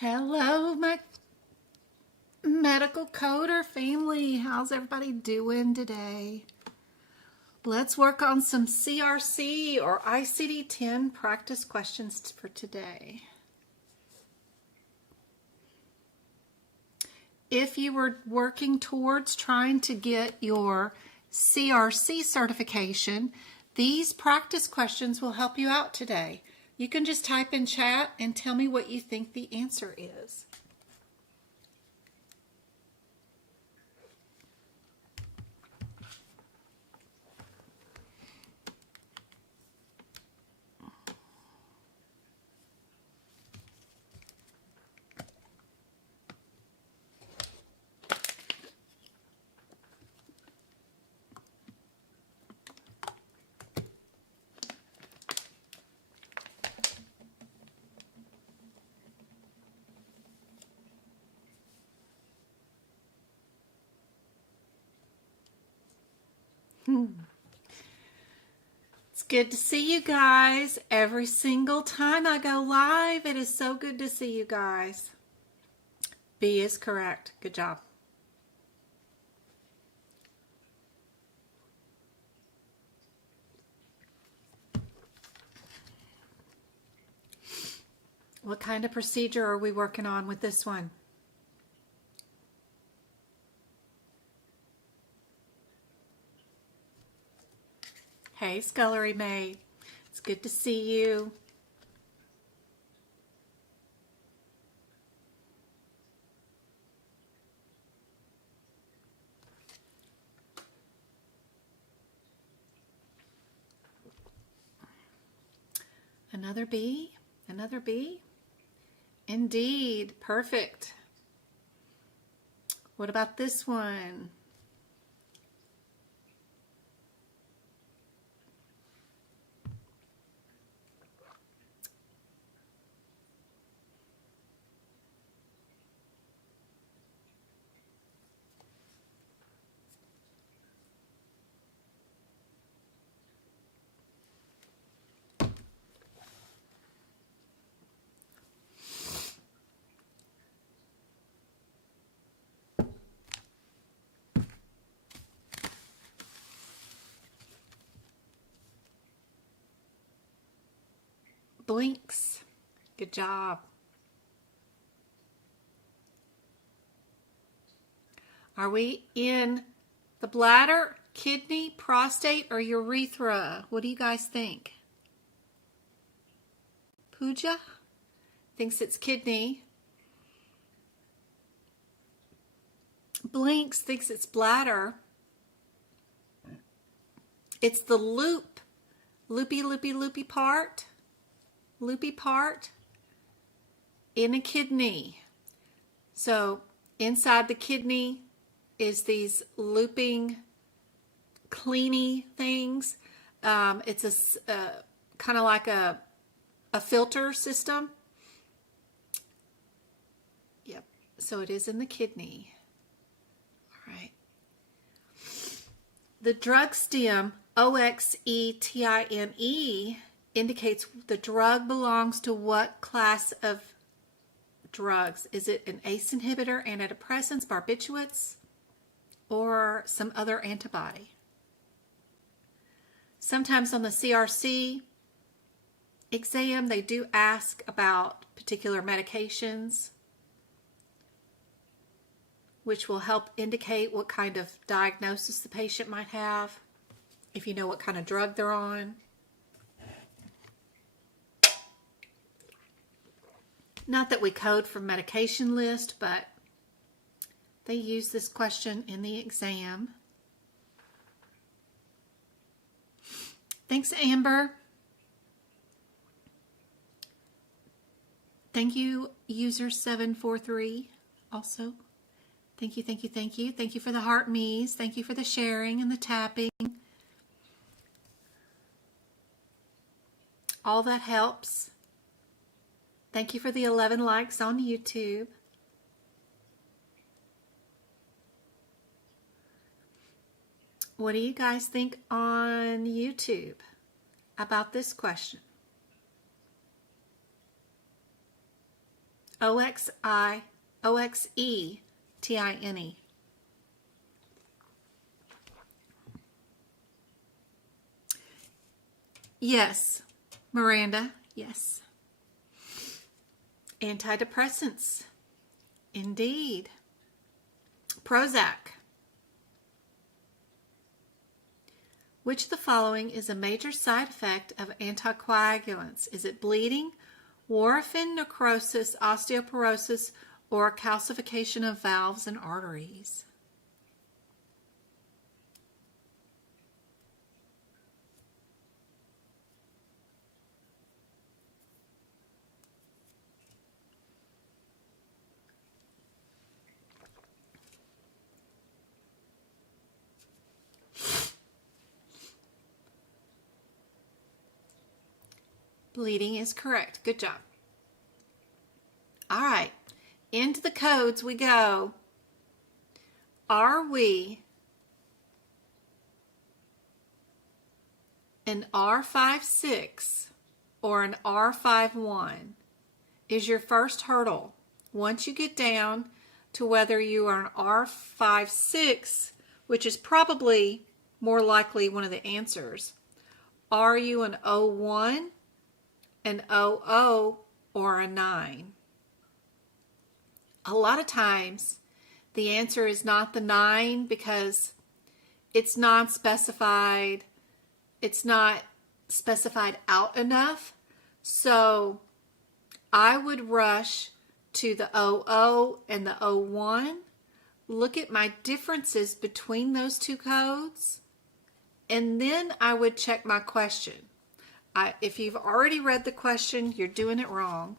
Hello, my medical coder family. How's everybody doing today? Let's work on some CRC or ICD-10 practice questions for today. If you were working towards trying to get your CRC certification, these practice questions will help you out today. You can just type in chat and tell me what you think the answer is. It's good to see you guys every single time I go live. It is so good to see you guys. B is correct. Good job. What kind of procedure are we working on with this one? Hey, Scullery Maid. It's good to see you. Another B? Another B? Indeed. Perfect. What about this one? Blinks. Good job. Are we in the bladder, kidney, prostate, or urethra? What do you guys think? Pooja thinks it's kidney. Blinks thinks it's bladder. It's the loopy part. Loopy part in a kidney. So inside the kidney is these looping, cleany things. It's a kind of like a filter system. Yep. So it is in the kidney. All right. The drug stem, OXETINE, indicates the drug belongs to what class of drugs? Is it an ACE inhibitor, antidepressants, barbiturates, or some other antibody? Sometimes on the CRC exam, they do ask about particular medications, which will help indicate what kind of diagnosis the patient might have, if you know what kind of drug they're on. Not that we code from medication list, but they use this question in the exam. Thanks, Amber. Thank you, user 743 also. Thank you, thank you, thank you. Thank you for the heart me's. Thank you for the sharing and the tapping. All that helps. Thank you for the 11 likes on YouTube. What do you guys think on YouTube about this question? O-X-I-O-X-E-T-I-N-E. Yes, Miranda, yes. Antidepressants, indeed. Prozac. Which of the following is a major side effect of anticoagulants? Is it bleeding, warfarin necrosis, osteoporosis, or calcification of valves and arteries? Bleeding is correct. Good job. All right, into the codes we go. Are we an R56 or an R51 is your first hurdle. Once you get down to whether you are an R56, which is probably more likely one of the answers, are you an O1, an OO, or a 9? A lot of times the answer is not the 9 because it's non-specified. It's not specified out enough. So I would rush to the OO and the O1, look at my differences between those two codes, and then I would check my question. If you've already read the question, you're doing it wrong.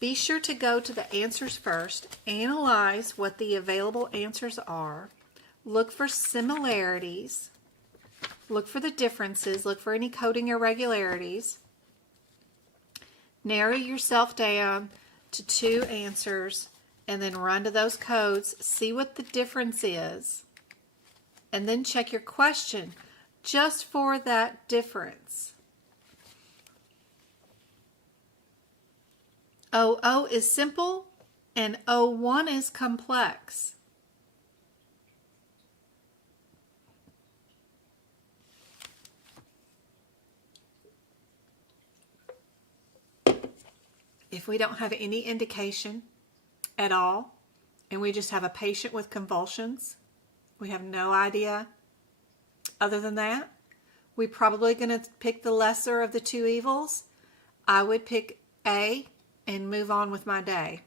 Be sure to go to the answers first, analyze what the available answers are, look for similarities, look for the differences, look for any coding irregularities, narrow yourself down to 2 answers, and then run to those codes, see what the difference is, and then check your question just for that difference. OO is simple and O1 is complex. If we don't have any indication at all, and we just have a patient with convulsions, we have no idea other than that, we're probably going to pick the lesser of the 2 evils. I would pick A and move on with my day.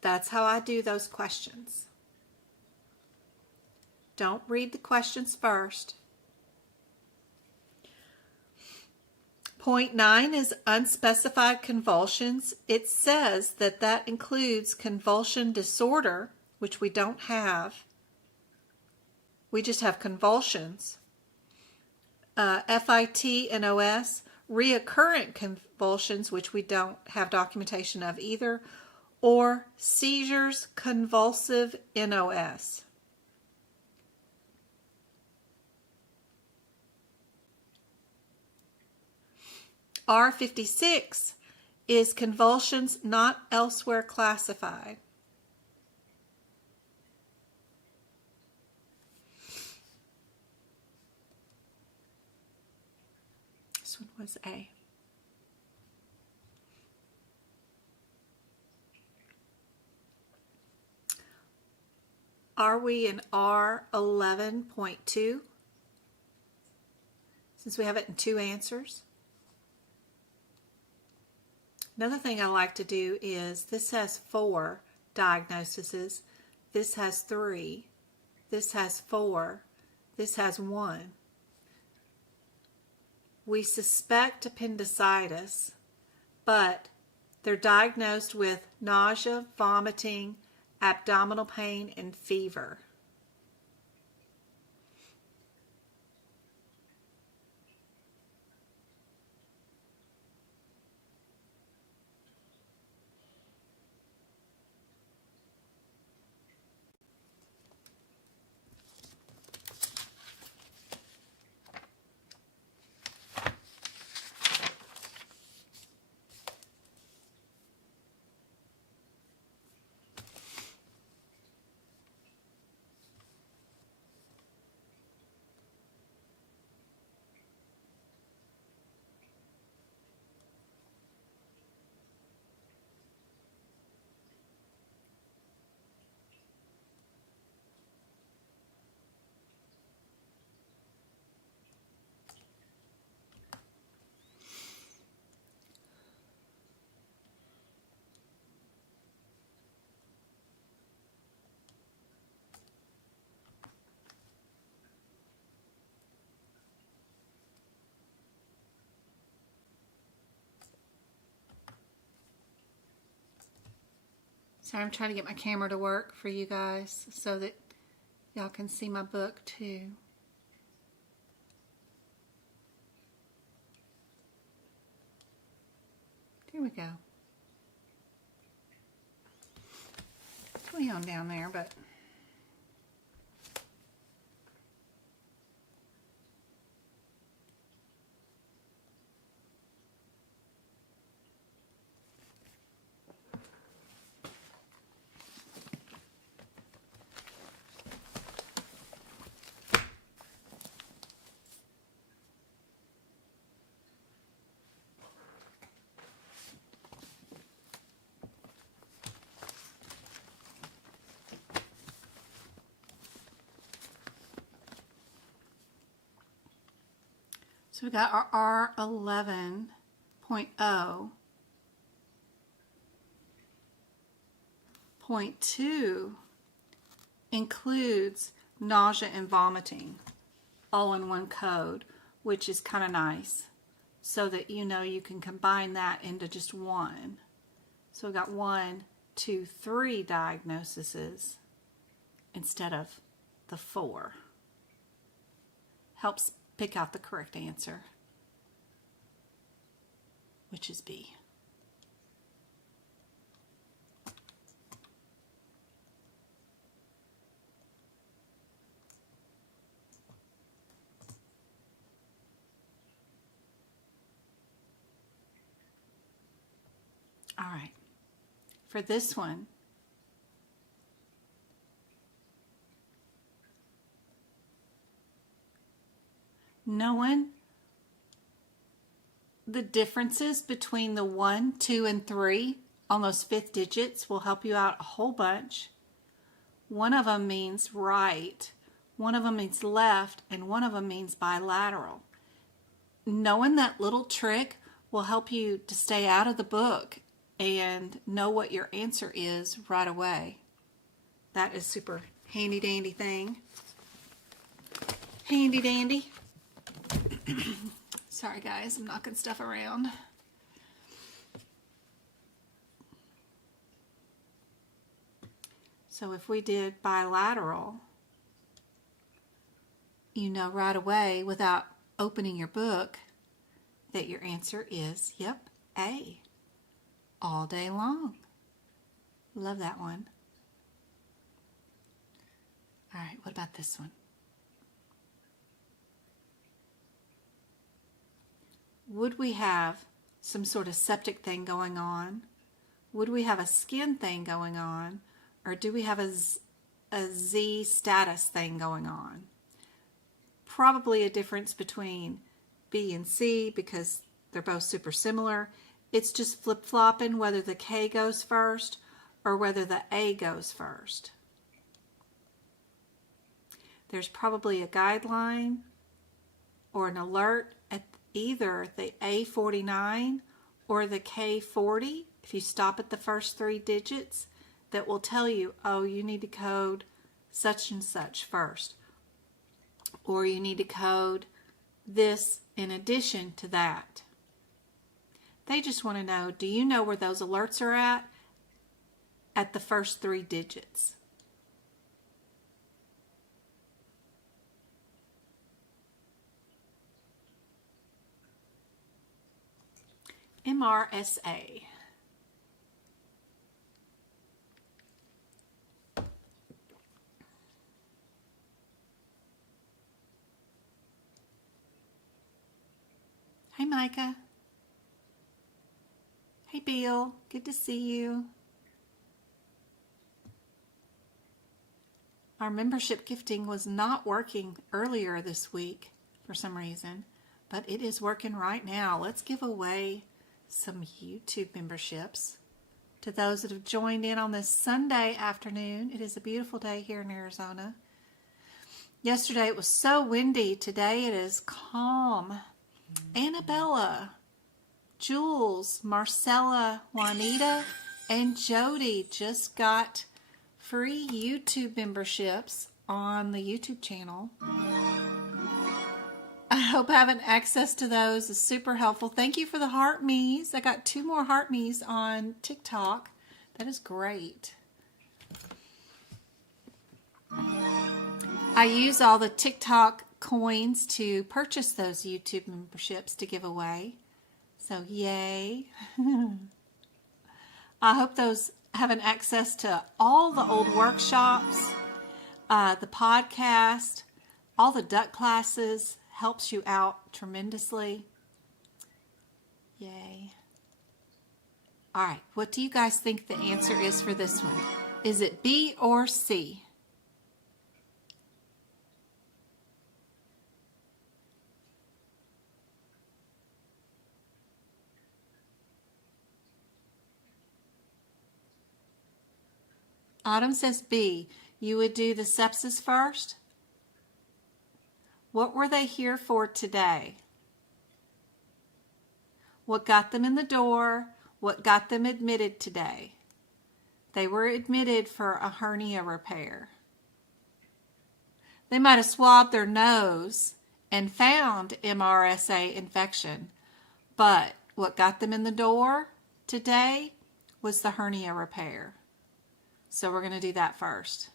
That's how I do those questions. Don't read the questions first. Point 9 is unspecified convulsions. It says that that includes convulsion disorder, which we don't have. We just have convulsions. FIT and OS, reoccurrent convulsions, which we don't have documentation of either, or seizures, convulsive NOS. R56 is convulsions not elsewhere classified. This one was A. Are we in R11.2? Since we have it in 2 answers. Another thing I like to do is this has 4 diagnoses. This has 3. This has 4. This has 1. We suspect appendicitis, but they're diagnosed with nausea, vomiting, abdominal pain, and fever. Sorry, I'm trying to get my camera to work for you guys so that y'all can see my book too. Here we go. It's way on down there, but so we got our R11.0. Point 2 includes nausea and vomiting all in one code, which is kind of nice, so that you know you can combine that into just one. So we got 1, 2, 3 diagnoses instead of the 4. Helps pick out the correct answer, which is B. All right, for this one, knowing the differences between the 1, 2, and 3 on those fifth digits will help you out a whole bunch. One of them means right, one of them means left, and one of them means bilateral. Knowing that little trick will help you to stay out of the book and know what your answer is right away. That is super handy dandy thing. Handy dandy. Sorry guys, I'm knocking stuff around. So if we did bilateral, you know right away without opening your book that your answer is, yep, A. All day long. Love that one. All right, what about this one? Would we have some sort of septic thing going on? Would we have a skin thing going on? Or do we have a Z status thing going on? Probably a difference between B and C because they're both super similar. It's just flip-flopping whether the K goes first or whether the A goes first. There's probably a guideline or an alert at either the A49 or the K40, if you stop at the first 3 digits, that will tell you, oh, you need to code such and such first. Or you need to code this in addition to that. They just want to know, do you know where those alerts are at the first 3 digits? MRSA. Hey Micah. Hey Bill, good to see you. Our membership gifting was not working earlier this week for some reason, but it is working right now. Let's give away some YouTube memberships to those that have joined in on this Sunday afternoon. It is a beautiful day here in Arizona. Yesterday it was so windy. Today it is calm. Annabella, Jules, Marcella, Juanita, and Jody just got free YouTube memberships on the YouTube channel. I hope having access to those is super helpful. Thank you for the heart me's. I got 2 more heart me's on TikTok. That is great. I use all the TikTok coins to purchase those YouTube memberships to give away. So yay. I hope those have an access to all the old workshops, the podcast, all the duck classes. Helps you out tremendously. Yay. All right, what do you guys think the answer is for this one? Is it B or C? Autumn says B. You would do the sepsis first? What were they here for today? What got them in the door? What got them admitted today? They were admitted for a hernia repair. They might have swabbed their nose and found MRSA infection, but what got them in the door today was the hernia repair. So we're going to do that first.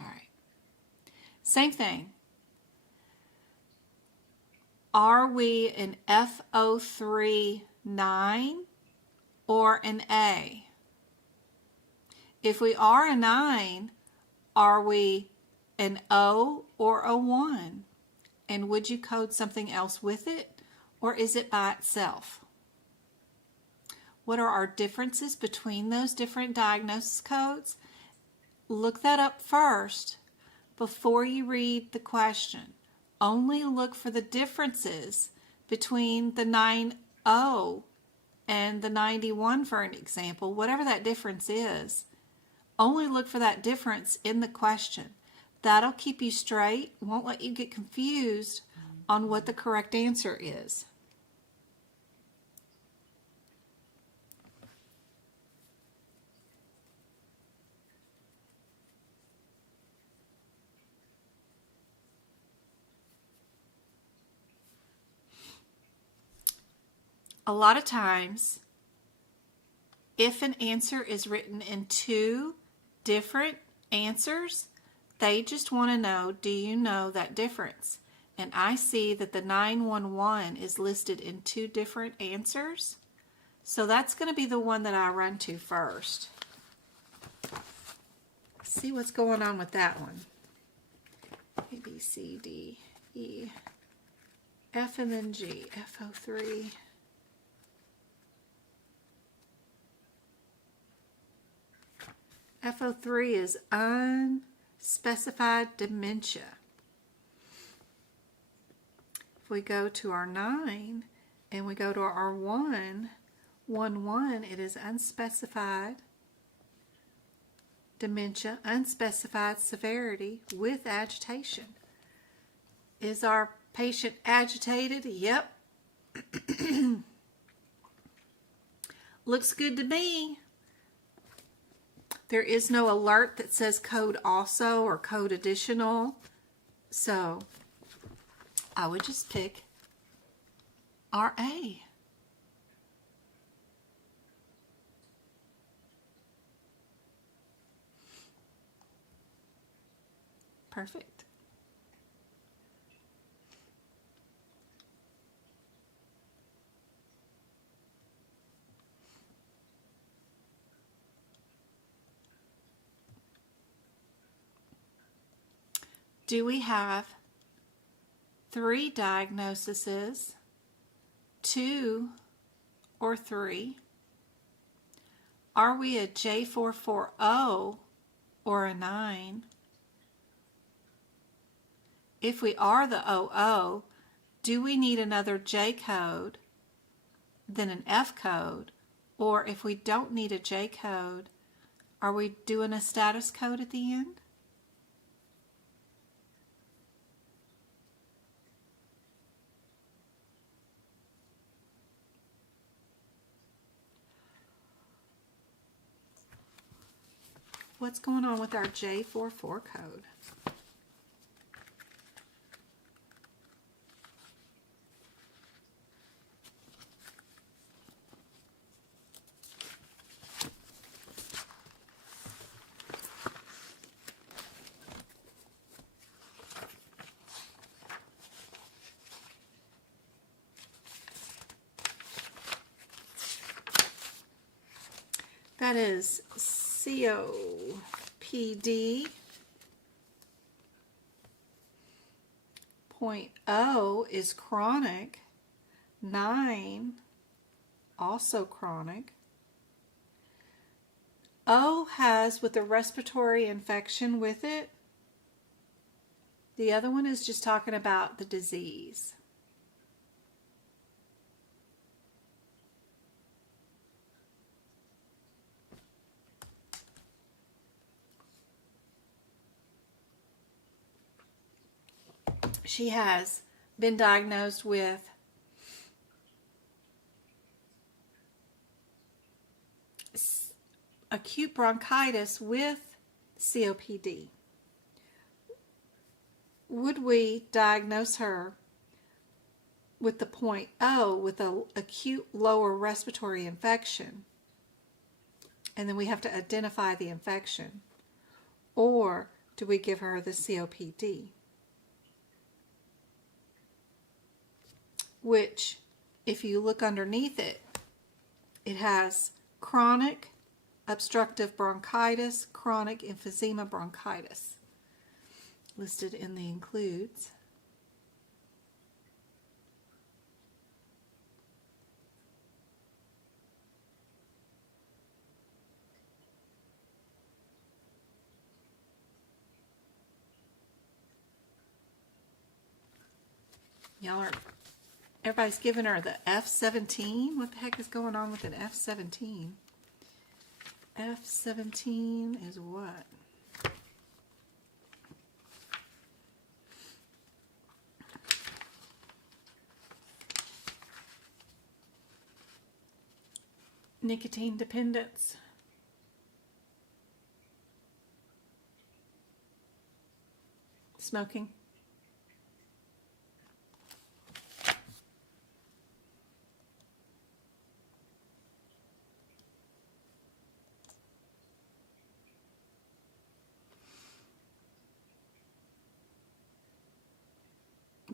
All right. Same thing. Are we an F03-9 or an A? If we are a 9, are we an O or a 1? And would you code something else with it, or is it by itself? What are our differences between those different diagnosis codes? Look that up first before you read the question. Only look for the differences between the 9-0 and the 91, for an example, whatever that difference is. Only look for that difference in the question. That'll keep you straight, won't let you get confused on what the correct answer is. A lot of times, if an answer is written in two different answers, they just want to know, do you know that difference? And I see that the 911 is listed in two different answers. So that's going to be the one that I run to first. See what's going on with that one. A, B, C, D, E, F, and then G, F03. F03 is unspecified dementia. If we go to our 9 and we go to our 1, it is unspecified dementia, unspecified severity with agitation. Is our patient agitated? Yep. Looks good to me. There is no alert that says code also or code additional. So I would just pick our A. Perfect. Do we have 3 diagnoses, 2 or 3? Are we a J440 or a 9? If we are the 00, do we need another J code, then an F code? Or if we don't need a J code, are we doing a status code at the end? What's going on with our J44 code? That is COPD. 0.0 is chronic. 9, also chronic. O has with a respiratory infection with it. The other one is just talking about the disease. She has been diagnosed with acute bronchitis with COPD. Would we diagnose her with the 0.0 with an acute lower respiratory infection? And then we have to identify the infection. Or do we give her the COPD? Which, if you look underneath it, it has chronic obstructive bronchitis, chronic emphysema bronchitis listed in the includes. Everybody's giving her the F17. What the heck is going on with an F17? F17 is what? Nicotine dependence. Smoking.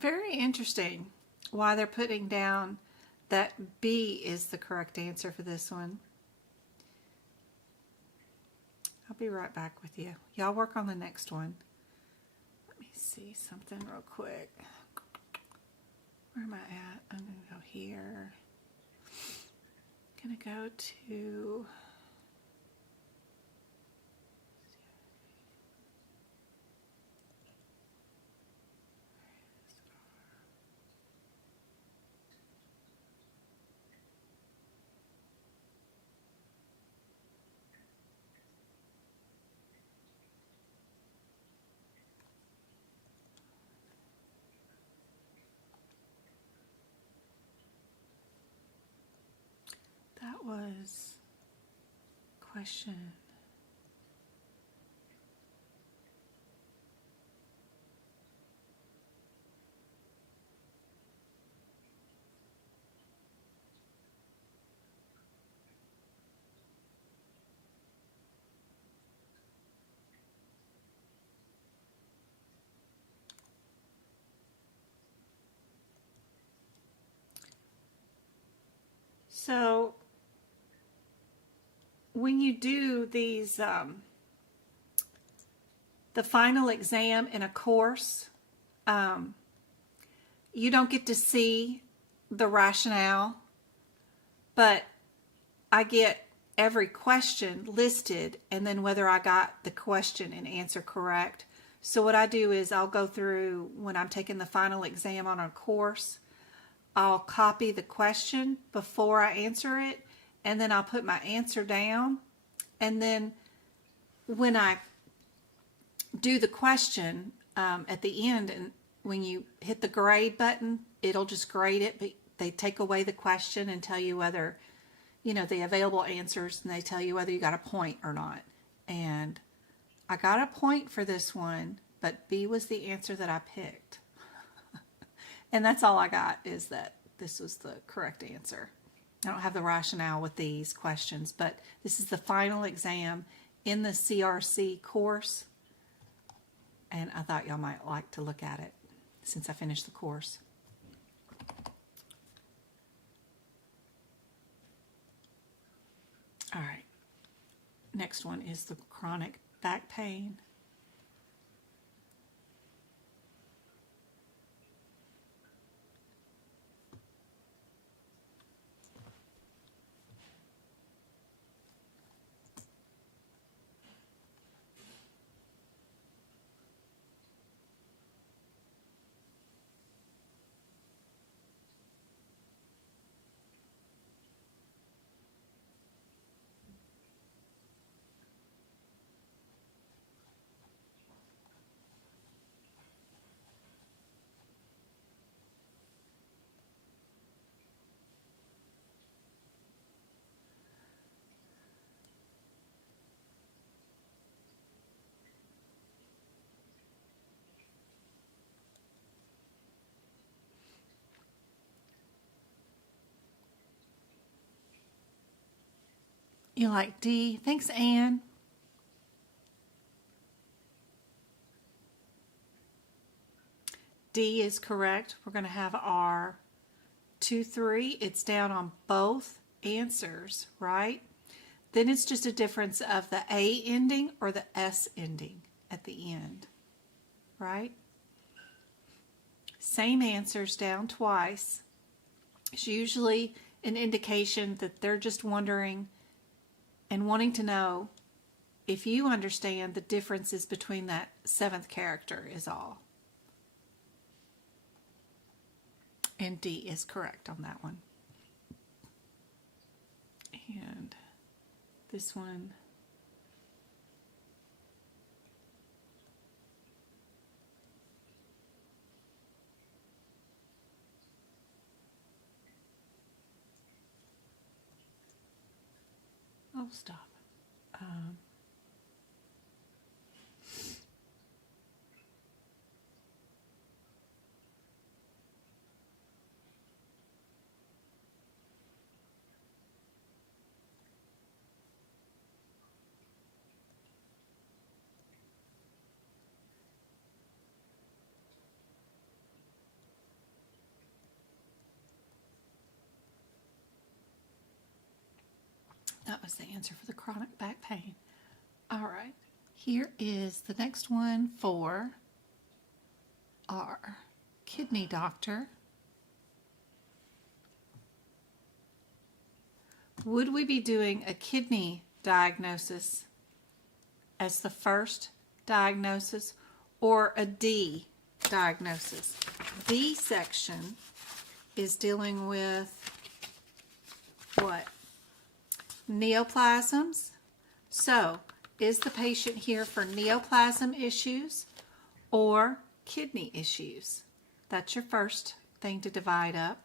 Very interesting why they're putting down that B is the correct answer for this one. I'll be right back with you. Y'all work on the next one. Let me see something real quick. Where am I at? I'm going to go here. I'm going to go to... That was question. So when you do these, the final exam in a course, you don't get to see the rationale, but I get every question listed and then whether I got the question and answer correct. So what I do is I'll go through, when I'm taking the final exam on a course, I'll copy the question before I answer it, and then I'll put my answer down, and then when I do the question at the end, and when you hit the grade button, it'll just grade it, but they take away the question and tell you whether, you know, the available answers, and they tell you whether you got a point or not. And I got a point for this one, but B was the answer that I picked. And that's all I got, is that this was the correct answer. I don't have the rationale with these questions, but this is the final exam in the CRC course, and I thought y'all might like to look at it since I finished the course. All right, next one is the chronic back pain. You like D? Thanks, Anne. D is correct. We're going to have our 2, 3. It's down on both answers, right? Then it's just a difference of the A ending or the S ending at the end, right? Same answers down twice. It's usually an indication that they're just wondering and wanting to know if you understand the differences between that 7th character is all. And D is correct on that one. And this one, oh, stop. That was the answer for the chronic back pain. All right, here is the next one for our kidney doctor. Would we be doing a kidney diagnosis as the first diagnosis or a D diagnosis? D section is dealing with what? Neoplasms. So, is the patient here for neoplasm issues or kidney issues? That's your first thing to divide up.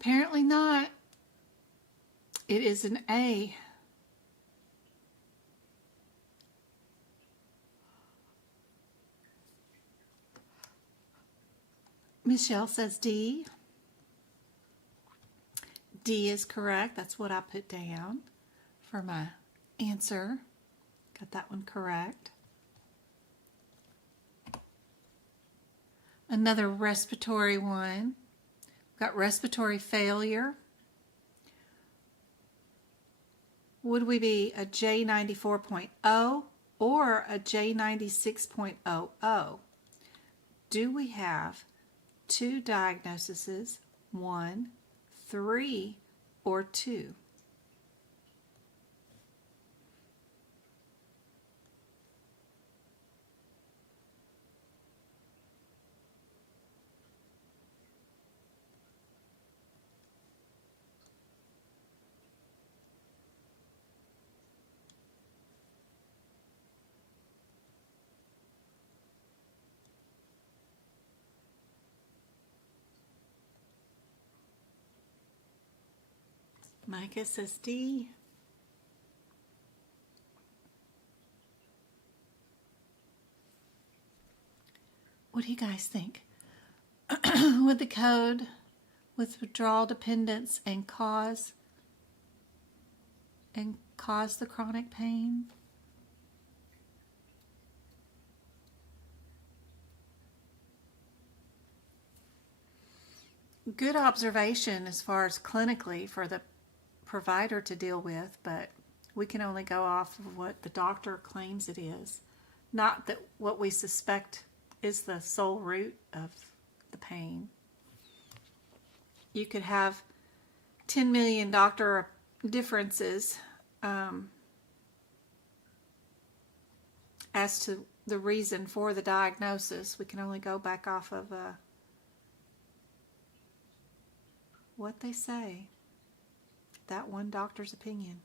Apparently not. It is an A. Michelle says D. D is correct. That's what I put down for my answer. Got that one correct. Another respiratory one. Got respiratory failure. Would we be a J94.0 or a J96.00? Do we have 2 diagnoses, 1, 3, or 2? Micah says D. What do you guys think? Would the code with withdrawal dependence and cause the chronic pain? Good observation as far as clinically for the provider to deal with, but we can only go off of what the doctor claims it is, not that what we suspect is the sole root of the pain. You could have 10 million doctor differences as to the reason for the diagnosis. We can only go back off of what they say, that one doctor's opinion.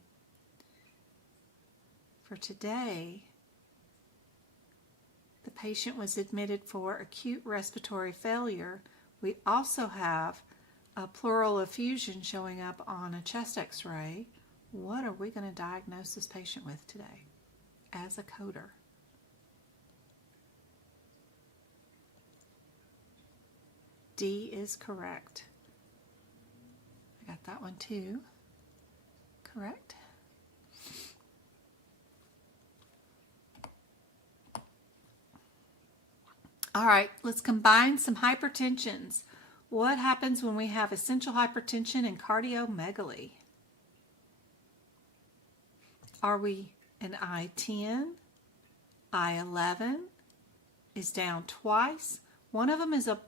For today, the patient was admitted for acute respiratory failure. We also have a pleural effusion showing up on a chest x-ray. What are we going to diagnose this patient with today as a coder? D is correct. I got that one too. Correct. All right, let's combine some hypertensions. What happens when we have essential hypertension and cardiomegaly? Are we an I-10? I-11 is down twice. One of them is a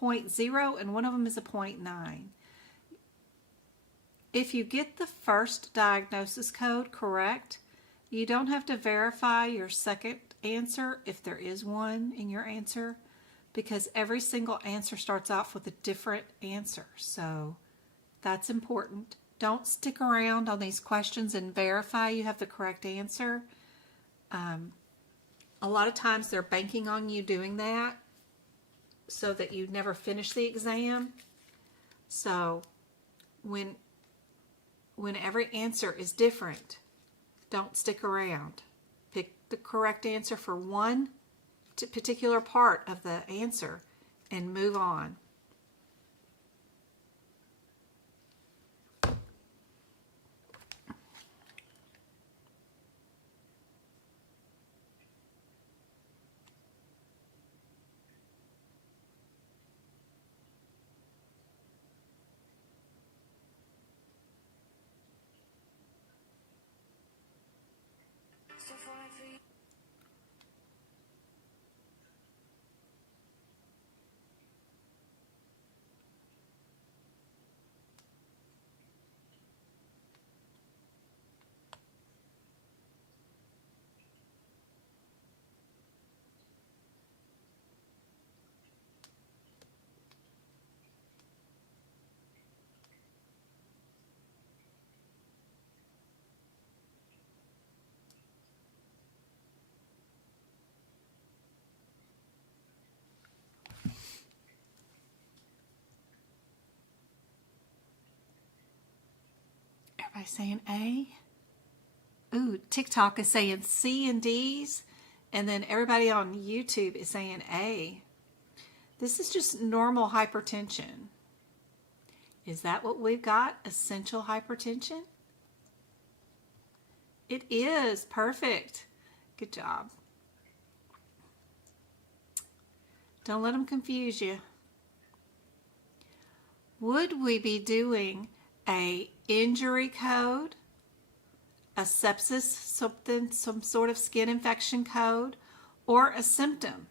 0.0 and one of them is a 0.9. If you get the first diagnosis code correct, you don't have to verify your second answer if there is one in your answer, because every single answer starts off with a different answer. So that's important. Don't stick around on these questions and verify you have the correct answer. A lot of times they're banking on you doing that so that you never finish the exam. So when every answer is different, don't stick around. Pick the correct answer for one particular part of the answer and move on. Everybody saying A? Ooh, TikTok is saying C and D's, and then everybody on YouTube is saying A. This is just normal hypertension. Is that what we've got? Essential hypertension? It is. Perfect. Good job. Don't let them confuse you. Would we be doing a injury code, a sepsis, some sort of skin infection code, or a symptom?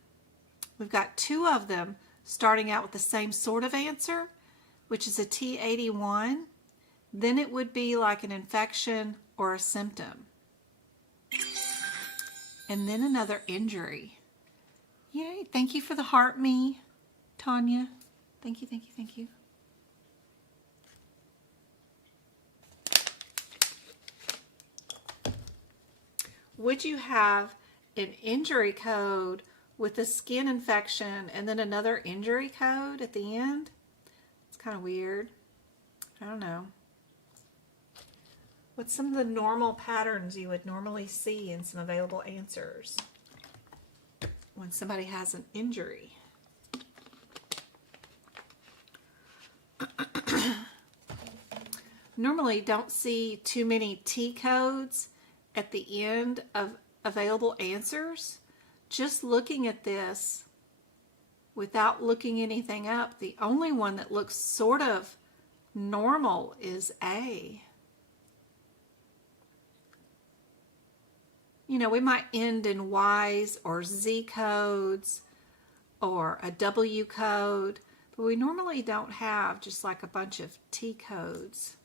We've got two of them starting out with the same sort of answer, which is a T81. Then it would be like an infection or a symptom. And then another injury. Yay, thank you for the heart me, Tanya. Thank you, thank you, thank you. Would you have an injury code with a skin infection and then another injury code at the end? It's kind of weird. I don't know. What's some of the normal patterns you would normally see in some available answers when somebody has an injury? Normally don't see too many T codes at the end of available answers. Just looking at this without looking anything up, the only one that looks sort of normal is A. You know, we might end in Y's or Z codes or a W code, but we normally don't have just like a bunch of T codes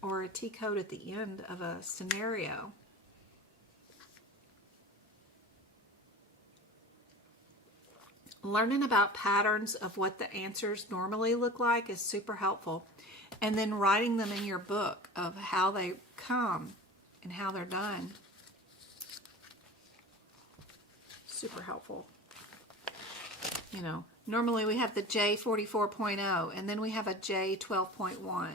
or a T code at the end of a scenario. Learning about patterns of what the answers normally look like is super helpful. And then writing them in your book of how they come and how they're done. Super helpful. You know, normally we have the J44.0 and then we have a J12.1.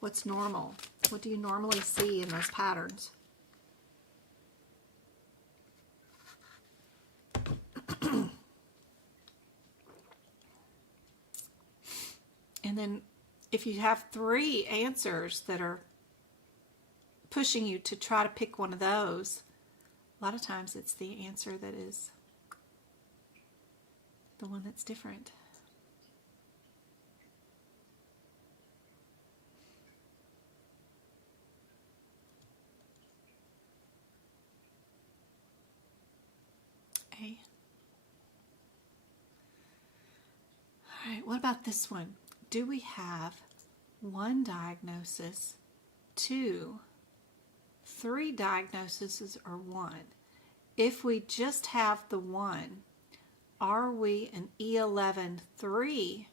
What's normal? What do you normally see in those patterns? And then if you have 3 answers that are pushing you to try to pick one of those, a lot of times it's the answer that is the one that's different. A. All right, what about this one? Do we have 1 diagnosis, 2, 3 diagnoses, or 1? If we just have the 1, are we an E11-3?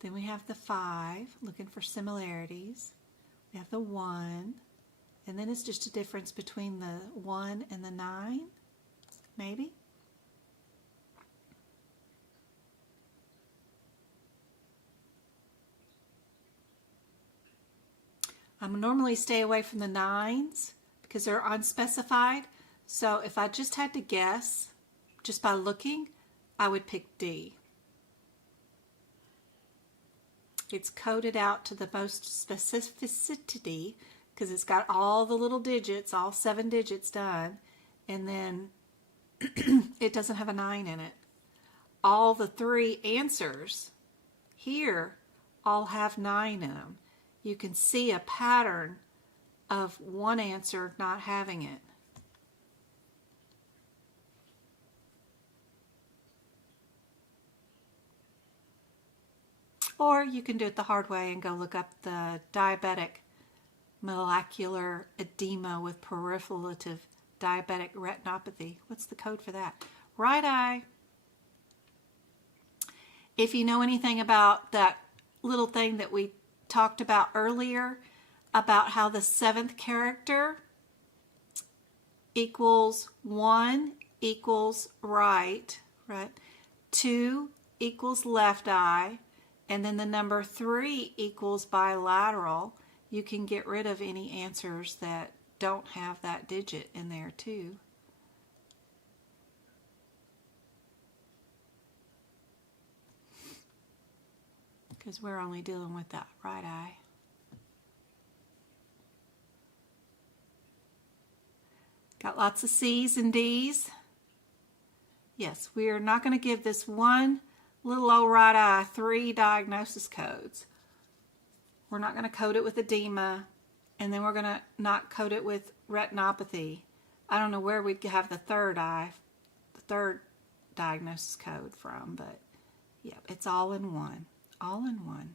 Then we have the 5, looking for similarities. We have the 1, and then it's just a difference between the 1 and the 9, maybe? I normally stay away from the 9s because they're unspecified. So if I just had to guess, just by looking, I would pick D. It's coded out to the most specificity because it's got all the little digits, all 7 digits done, and then it doesn't have a 9 in it. All the 3 answers here all have 9 in them. You can see a pattern of one answer not having it. Or you can do it the hard way and go look up the diabetic molecular edema with proliferative diabetic retinopathy. What's the code for that? Right eye. If you know anything about that little thing that we talked about earlier, about how the 7th character equals 1 equals right, 2 equals left eye, and then the number 3 equals bilateral, you can get rid of any answers that don't have that digit in there too. Because we're only dealing with that right eye. Got lots of C's and D's. Yes, we are not going to give this one little old right eye 3 diagnosis codes. We're not going to code it with edema, and then we're going to not code it with retinopathy. I don't know where we'd have the 3rd eye, the 3rd diagnosis code from, but yeah, it's all in one. All in one.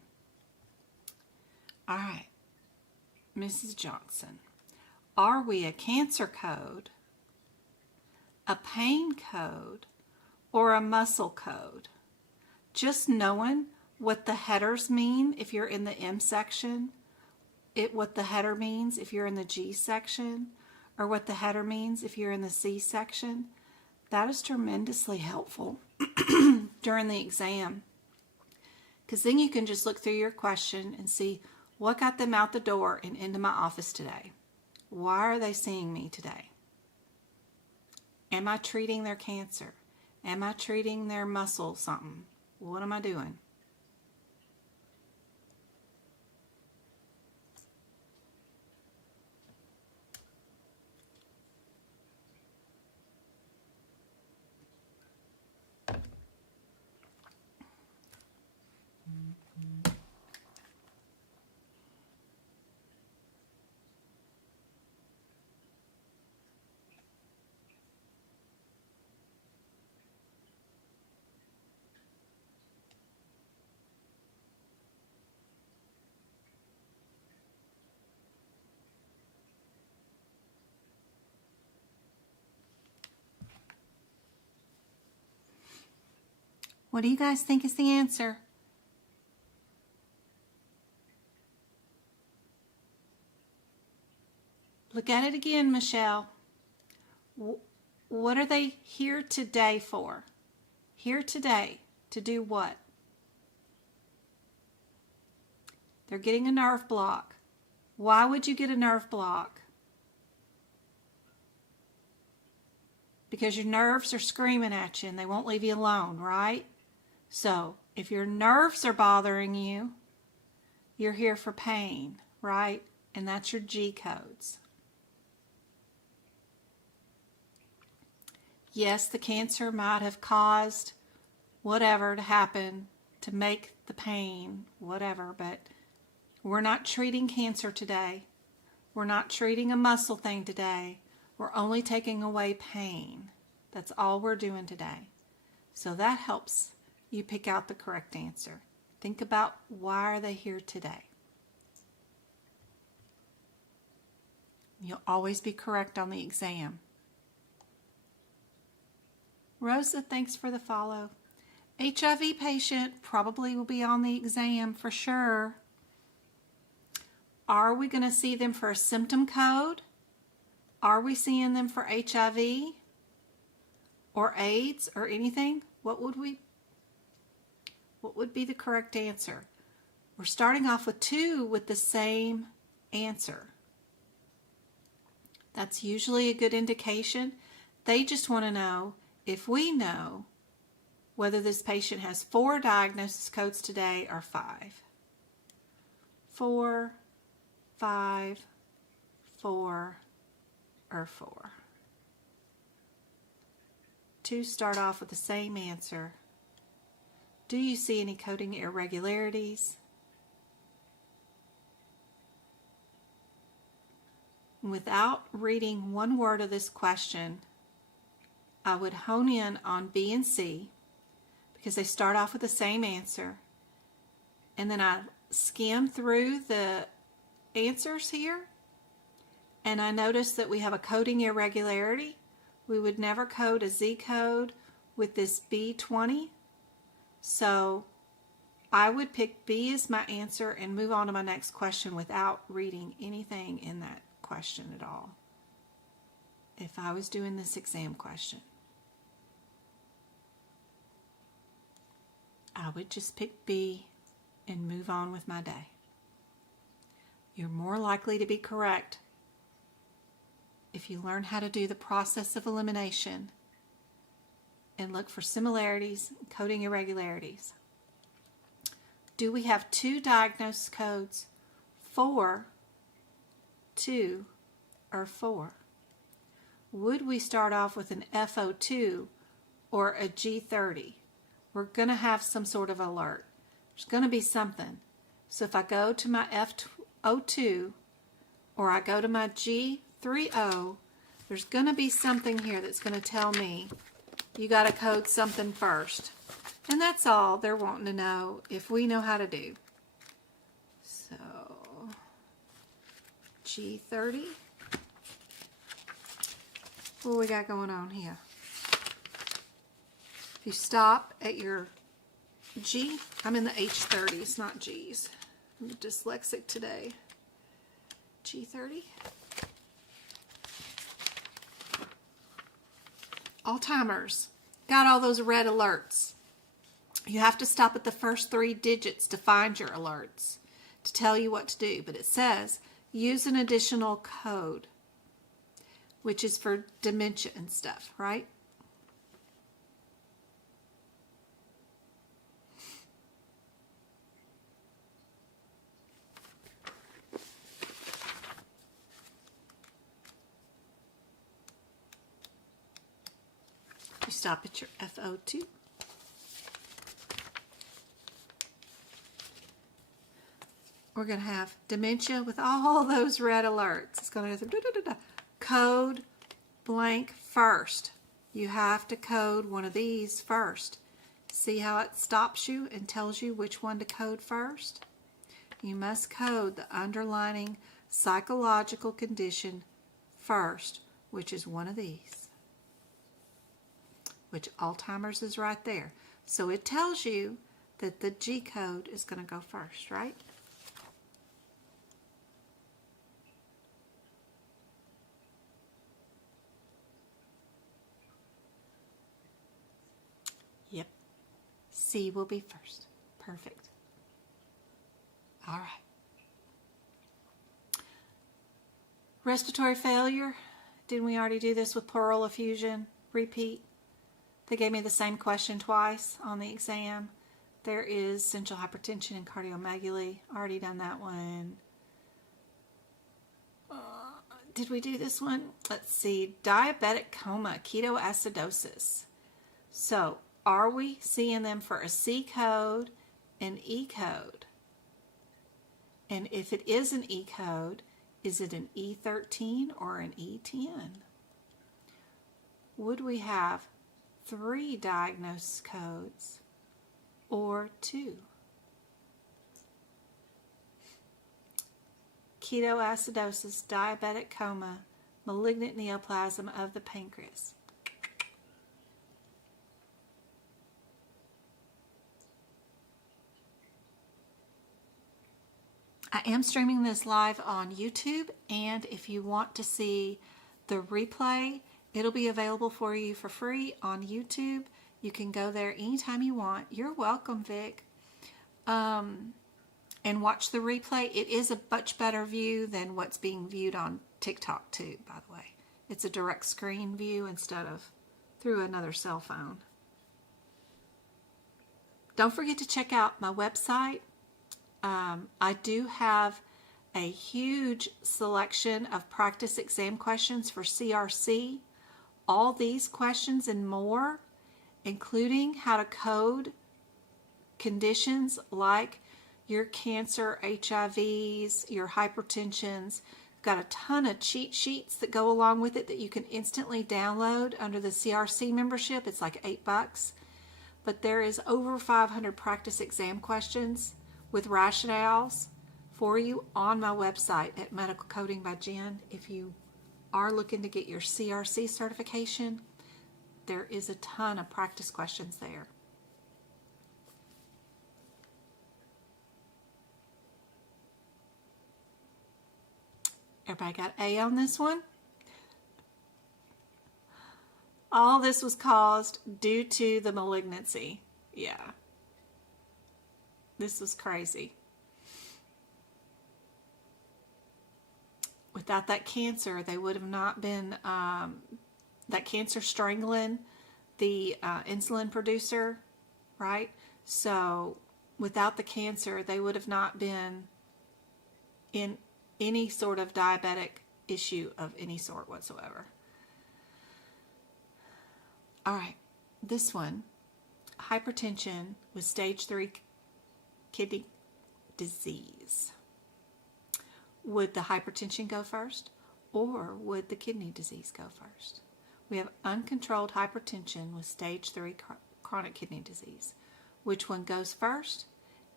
All right, Mrs. Johnson, are we a cancer code, a pain code, or a muscle code? Just knowing what the headers mean if you're in the M section, what the header means if you're in the G section, or what the header means if you're in the C section, that is tremendously helpful during the exam. because then you can just look through your question and see what got them out the door and into my office today. Why are they seeing me today? Am I treating their cancer? Am I treating their muscle something? What am I doing? What do you guys think is the answer? Look at it again, Michelle. What are they here today for? Here today to do what? They're getting a nerve block. Why would you get a nerve block? Because your nerves are screaming at you and they won't leave you alone, right? So if your nerves are bothering you, you're here for pain, right? And that's your G codes. Yes, the cancer might have caused whatever to happen to make the pain, whatever, but we're not treating cancer today. We're not treating a muscle thing today. We're only taking away pain. That's all we're doing today. So that helps you pick out the correct answer. Think about, why are they here today? You'll always be correct on the exam. Rosa, thanks for the follow. HIV patient probably will be on the exam for sure. Are we going to see them for a symptom code? Are we seeing them for HIV or AIDS or anything? What would be the correct answer? We're starting off with 2 with the same answer. That's usually a good indication. They just want to know if we know whether this patient has 4 diagnosis codes today or 5. 4, 5, 4, or 4. 2 start off with the same answer. Do you see any coding irregularities? Without reading one word of this question, I would hone in on B and C because they start off with the same answer. And then I skim through the answers here and I notice that we have a coding irregularity. We would never code a Z code with this B20. So I would pick B as my answer and move on to my next question without reading anything in that question at all, if I was doing this exam question. I would just pick B and move on with my day. You're more likely to be correct if you learn how to do the process of elimination and look for similarities, coding irregularities. Do we have 2 diagnosis codes, 4, 2, or 4? Would we start off with an FO2 or a G30? We're going to have some sort of alert. There's going to be something. So if I go to my F02 or I go to my G30, there's going to be something here that's going to tell me you got to code something first. And that's all they're wanting to know if we know how to do. So G30. What we got going on here? If you stop at your G, I'm in the H30s, not G's. I'm dyslexic today. G30. All timers. Got all those red alerts. You have to stop at the first 3 digits to find your alerts, to tell you what to do. But it says, use an additional code, which is for dementia and stuff, right? You stop at your FO2. We're going to have dementia with all those red alerts. It's going to go code blank first. You have to code one of these first. See how it stops you and tells you which one to code first? You must code the underlying psychological condition first, which is one of these, which Alzheimer's is right there. So it tells you that the G code is going to go first, right? Yep. C will be first. Perfect. All right. Respiratory failure. Didn't we already do this with pleural effusion? Repeat. They gave me the same question twice on the exam. There is central hypertension and cardiomegaly. Already done that one. Did we do this one? Let's see. Diabetic coma, ketoacidosis. So, are we seeing them for a C code and E code? And if it is an E code, is it an E13 or an E10? Would we have 3 diagnosis codes or 2? Ketoacidosis, diabetic coma, malignant neoplasm of the pancreas. I am streaming this live on YouTube, and if you want to see the replay, it'll be available for you for free on YouTube. You can go there anytime you want. You're welcome, Vic. And watch the replay. It is a much better view than what's being viewed on TikTok too, by the way. It's a direct screen view instead of through another cell phone. Don't forget to check out my website. I do have a huge selection of practice exam questions for CRC. All these questions and more, including how to code conditions like your cancer, HIVs, your hypertensions. Got a ton of cheat sheets that go along with it that you can instantly download under the CRC membership. It's like $8. But there is over 500 practice exam questions with rationales for you on my website at Medical Coding by Jen. If you are looking to get your CRC certification, there is a ton of practice questions there. Everybody got A on this one? All this was caused due to the malignancy. Yeah. This was crazy. Without that cancer, they would have not been, that cancer strangling the insulin producer, right? So without the cancer, they would have not been in any sort of diabetic issue of any sort whatsoever. All right, this one, hypertension with stage 3 kidney disease. Would the hypertension go first, or would the kidney disease go first? We have uncontrolled hypertension with stage 3 chronic kidney disease. Which one goes first?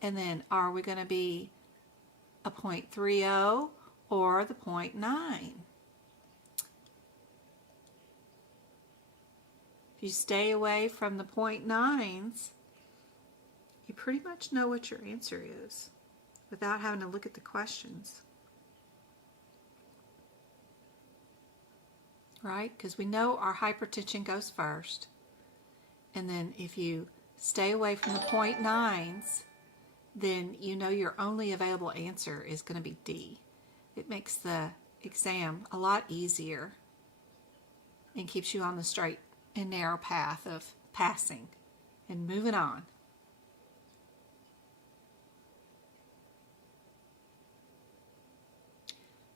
And then are we going to be a 0.30 or the 0.9? If you stay away from the 0.9s, you pretty much know what your answer is without having to look at the questions. Right? Because we know our hypertension goes first. And then if you stay away from the 0.9s, then you know your only available answer is going to be D. It makes the exam a lot easier and keeps you on the straight and narrow path of passing and moving on.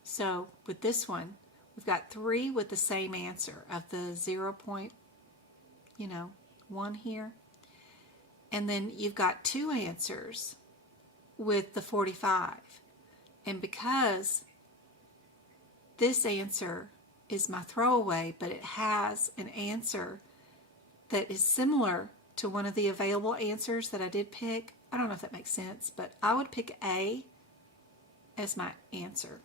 So with this one, we've got 3 with the same answer of the 0.1 here. And then you've got 2 answers with the 45. And because this answer is my throwaway, but it has an answer that is similar to one of the available answers that I did pick, I don't know if that makes sense, but I would pick A as my answer.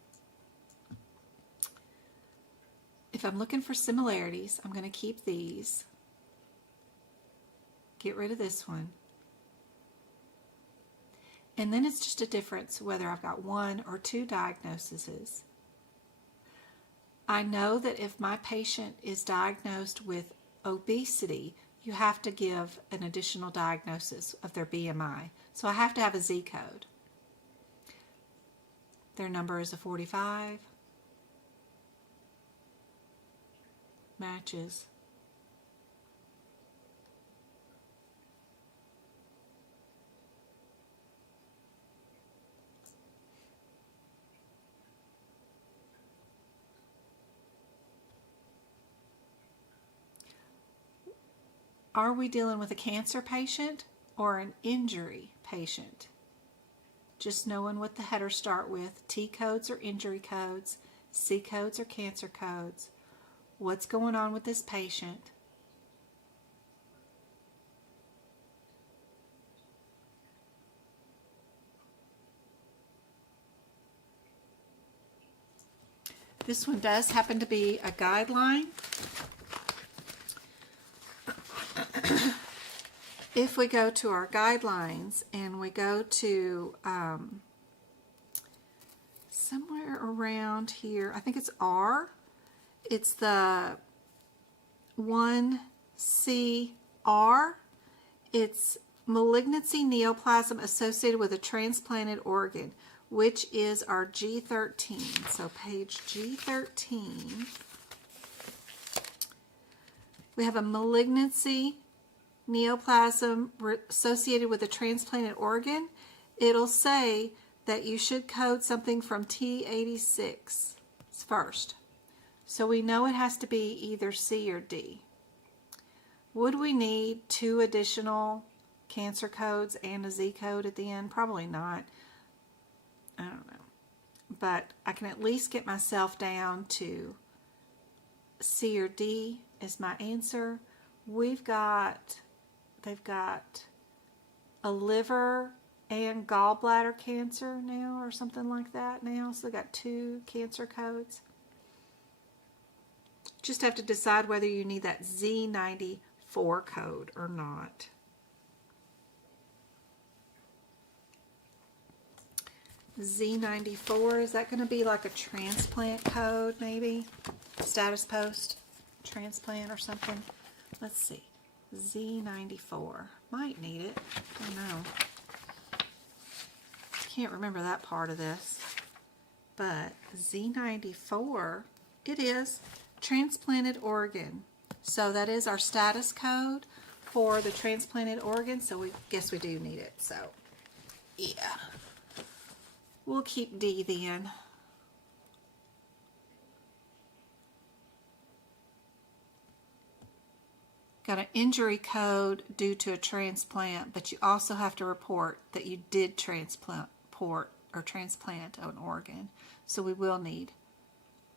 If I'm looking for similarities, I'm going to keep these. Get rid of this one. And then it's just a difference whether I've got 1 or 2 diagnoses. I know that if my patient is diagnosed with obesity, you have to give an additional diagnosis of their BMI. So I have to have a Z code. Their number is a 45. Matches. Are we dealing with a cancer patient or an injury patient? Just knowing what the headers start with. T codes or injury codes, C codes or cancer codes. What's going on with this patient? This one does happen to be a guideline. If we go to our guidelines and we go to somewhere around here, I think it's R. It's the 1CR. It's malignancy neoplasm associated with a transplanted organ, which is our G13. So page G13. We have a malignancy neoplasm associated with a transplanted organ. It'll say that you should code something from T86 first. So we know it has to be either C or D. Would we need 2 additional cancer codes and a Z code at the end? Probably not. I don't know. But I can at least get myself down to C or D as my answer. They've got a liver and gallbladder cancer now or something like that now. So they got 2 cancer codes. Just have to decide whether you need that Z94 code or not. Z94, is that going to be like a transplant code maybe? Status post transplant or something? Let's see. Z94. Might need it. I don't know. Can't remember that part of this. But Z94, it is. Transplanted organ. So that is our status code for the transplanted organ. So we guess we do need it. So yeah. We'll keep D then. Got an injury code due to a transplant, but you also have to report that you did transplant an organ. So we will need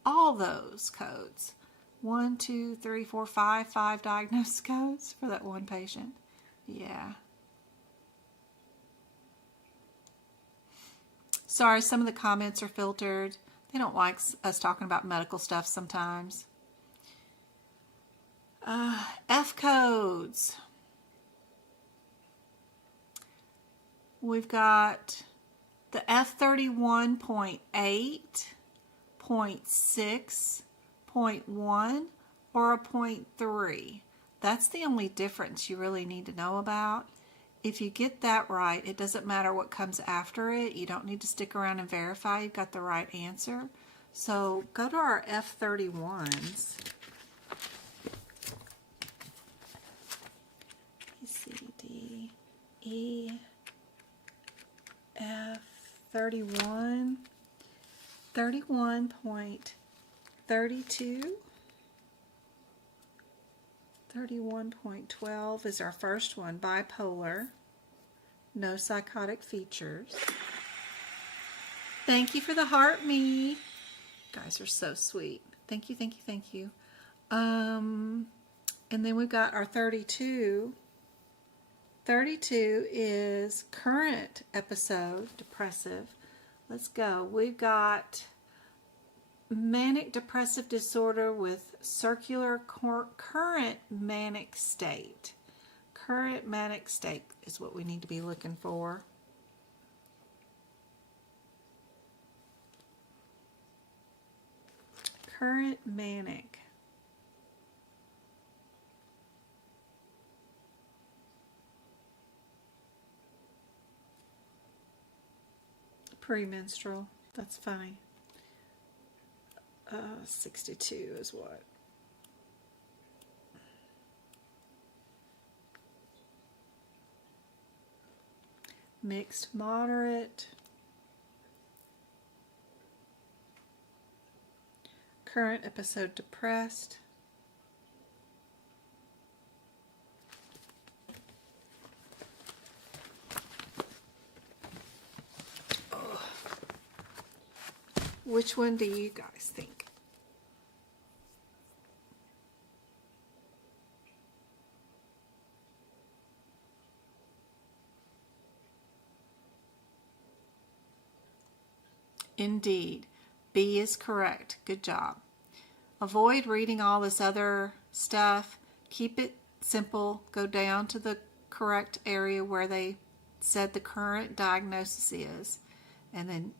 all those codes. 1, 2, 3, 4, 5 diagnosis codes for that one patient. Yeah. Sorry, some of the comments are filtered. They don't like us talking about medical stuff sometimes. F codes. We've got the F31.8, 0.6, 0.1, or a 0.3. That's the only difference you really need to know about. If you get that right, it doesn't matter what comes after it. You don't need to stick around and verify you've got the right answer. So go to our F31s. C, D, E, F, 31, 31.32. 31.12 is our first one, bipolar, no psychotic features. Thank you for the heart, me. You guys are so sweet. Thank you, thank you, thank you. And then we've got our 32. 32 is current episode, depressive. Let's go. We've got manic depressive disorder with circular current manic state. Current manic state is what we need to be looking for. Current manic. Premenstrual. That's fine. 62 is what? Mixed moderate. Current episode depressed. Which one do you guys think? Indeed. B is correct. Good job. Avoid reading all this other stuff. Keep it simple. Go down to the correct area where they said the current diagnosis is. And then,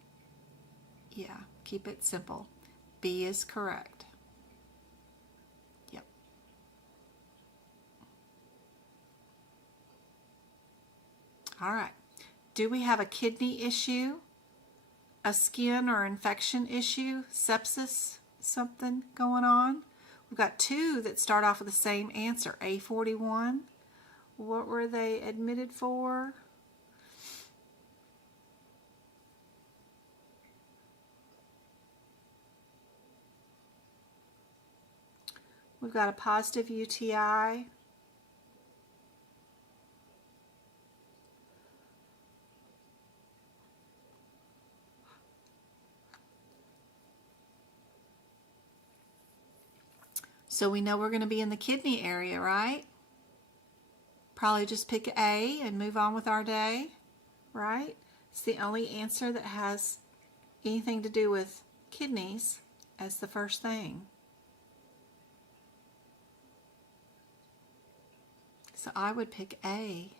yeah, keep it simple. B is correct. Yep. All right. Do we have a kidney issue? A skin or infection issue? Sepsis? Something going on? We've got two that start off with the same answer. A41. What were they admitted for? We've got a positive UTI. So we know we're going to be in the kidney area, right? Probably just pick A and move on with our day, right? It's the only answer that has anything to do with kidneys as the first thing. So I would pick A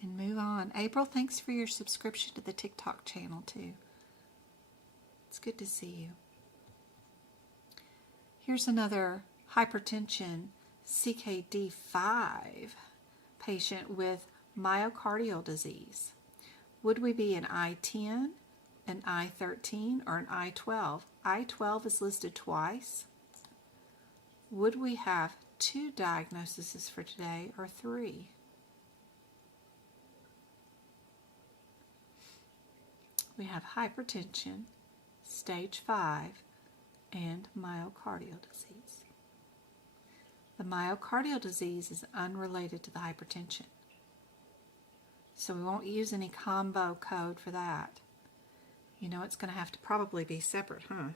and move on. April, thanks for your subscription to the TikTok channel too. It's good to see you. Here's another hypertension CKD5 patient with myocardial disease. Would we be an I-10, an I-13, or an I-12? I-12 is listed twice. Would we have 2 diagnoses for today or 3? We have hypertension, stage 5, and myocardial disease. The myocardial disease is unrelated to the hypertension. So we won't use any combo code for that. You know it's going to have to probably be separate, huh?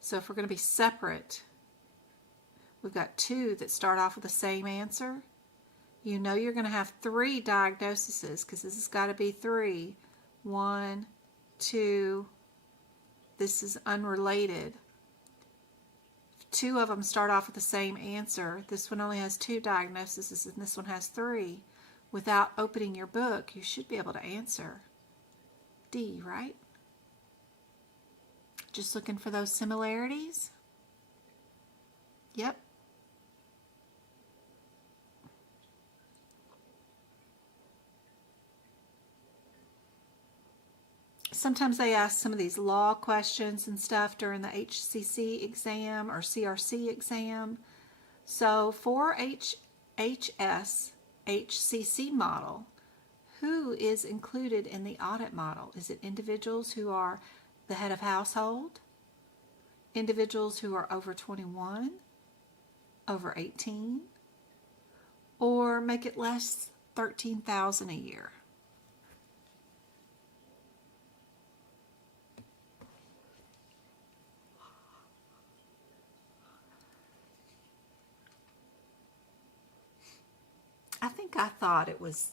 So if we're going to be separate, we've got 2 that start off with the same answer. You know you're going to have 3 diagnoses because this has got to be 3. 1, 2, this is unrelated. 2 of them start off with the same answer. This one only has 2 diagnoses and this one has 3. Without opening your book, you should be able to answer. D, right? Just looking for those similarities. Yep. Sometimes they ask some of these law questions and stuff during the HCC exam or CRC exam. So for HS HCC model, who is included in the audit model? Is it individuals who are the head of household, individuals who are over 21, over 18, or make it less $13,000 a year? I think I thought it was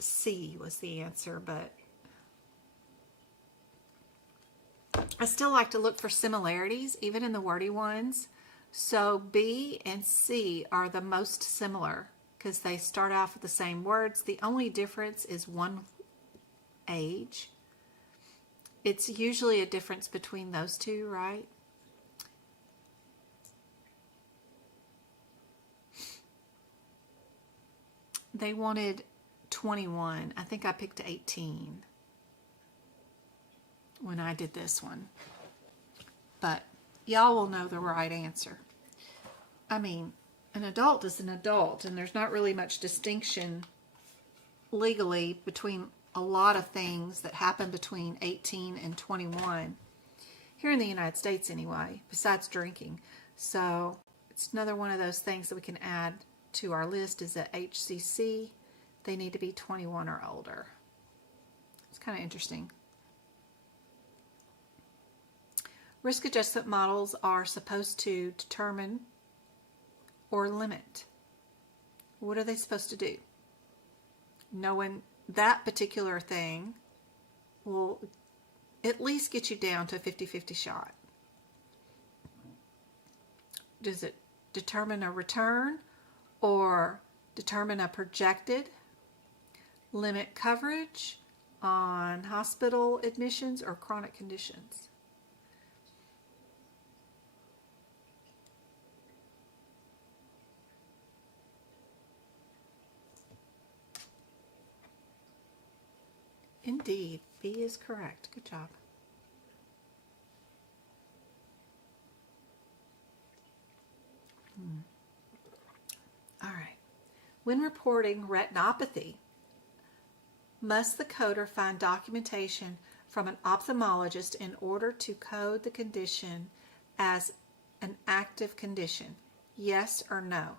C was the answer, but I still like to look for similarities, even in the wordy ones. So B and C are the most similar because they start off with the same words. The only difference is one age. It's usually a difference between those two, right? They wanted 21. I think I picked 18 when I did this one. But y'all will know the right answer. I mean, an adult is an adult, and there's not really much distinction legally between a lot of things that happen between 18 and 21. Here in the United States anyway, besides drinking. So it's another one of those things that we can add to our list is that HCC, they need to be 21 or older. It's kind of interesting. Risk adjustment models are supposed to determine or limit. What are they supposed to do? Knowing that particular thing will at least get you down to a 50-50 shot. Does it determine a return or determine a projected limit coverage on hospital admissions or chronic conditions? Indeed, B is correct. Good job. All right. When reporting retinopathy, must the coder find documentation from an ophthalmologist in order to code the condition as an active condition? Yes or no?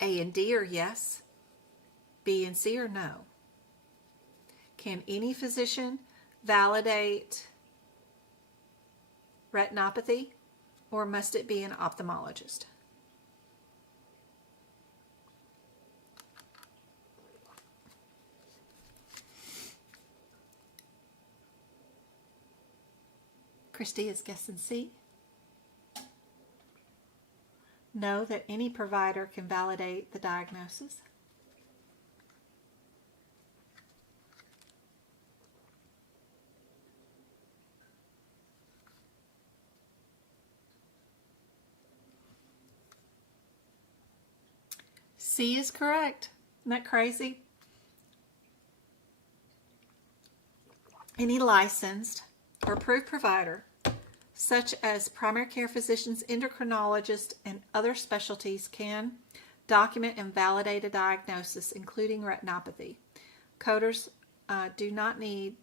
A and D are yes. B and C are no. Can any physician validate retinopathy, or must it be an ophthalmologist? Christy is guessing C. No, that any provider can validate the diagnosis. C is correct. Isn't that crazy? Any licensed or approved provider, such as primary care physicians, endocrinologists, and other specialties, can document and validate a diagnosis, including retinopathy. Coders do not need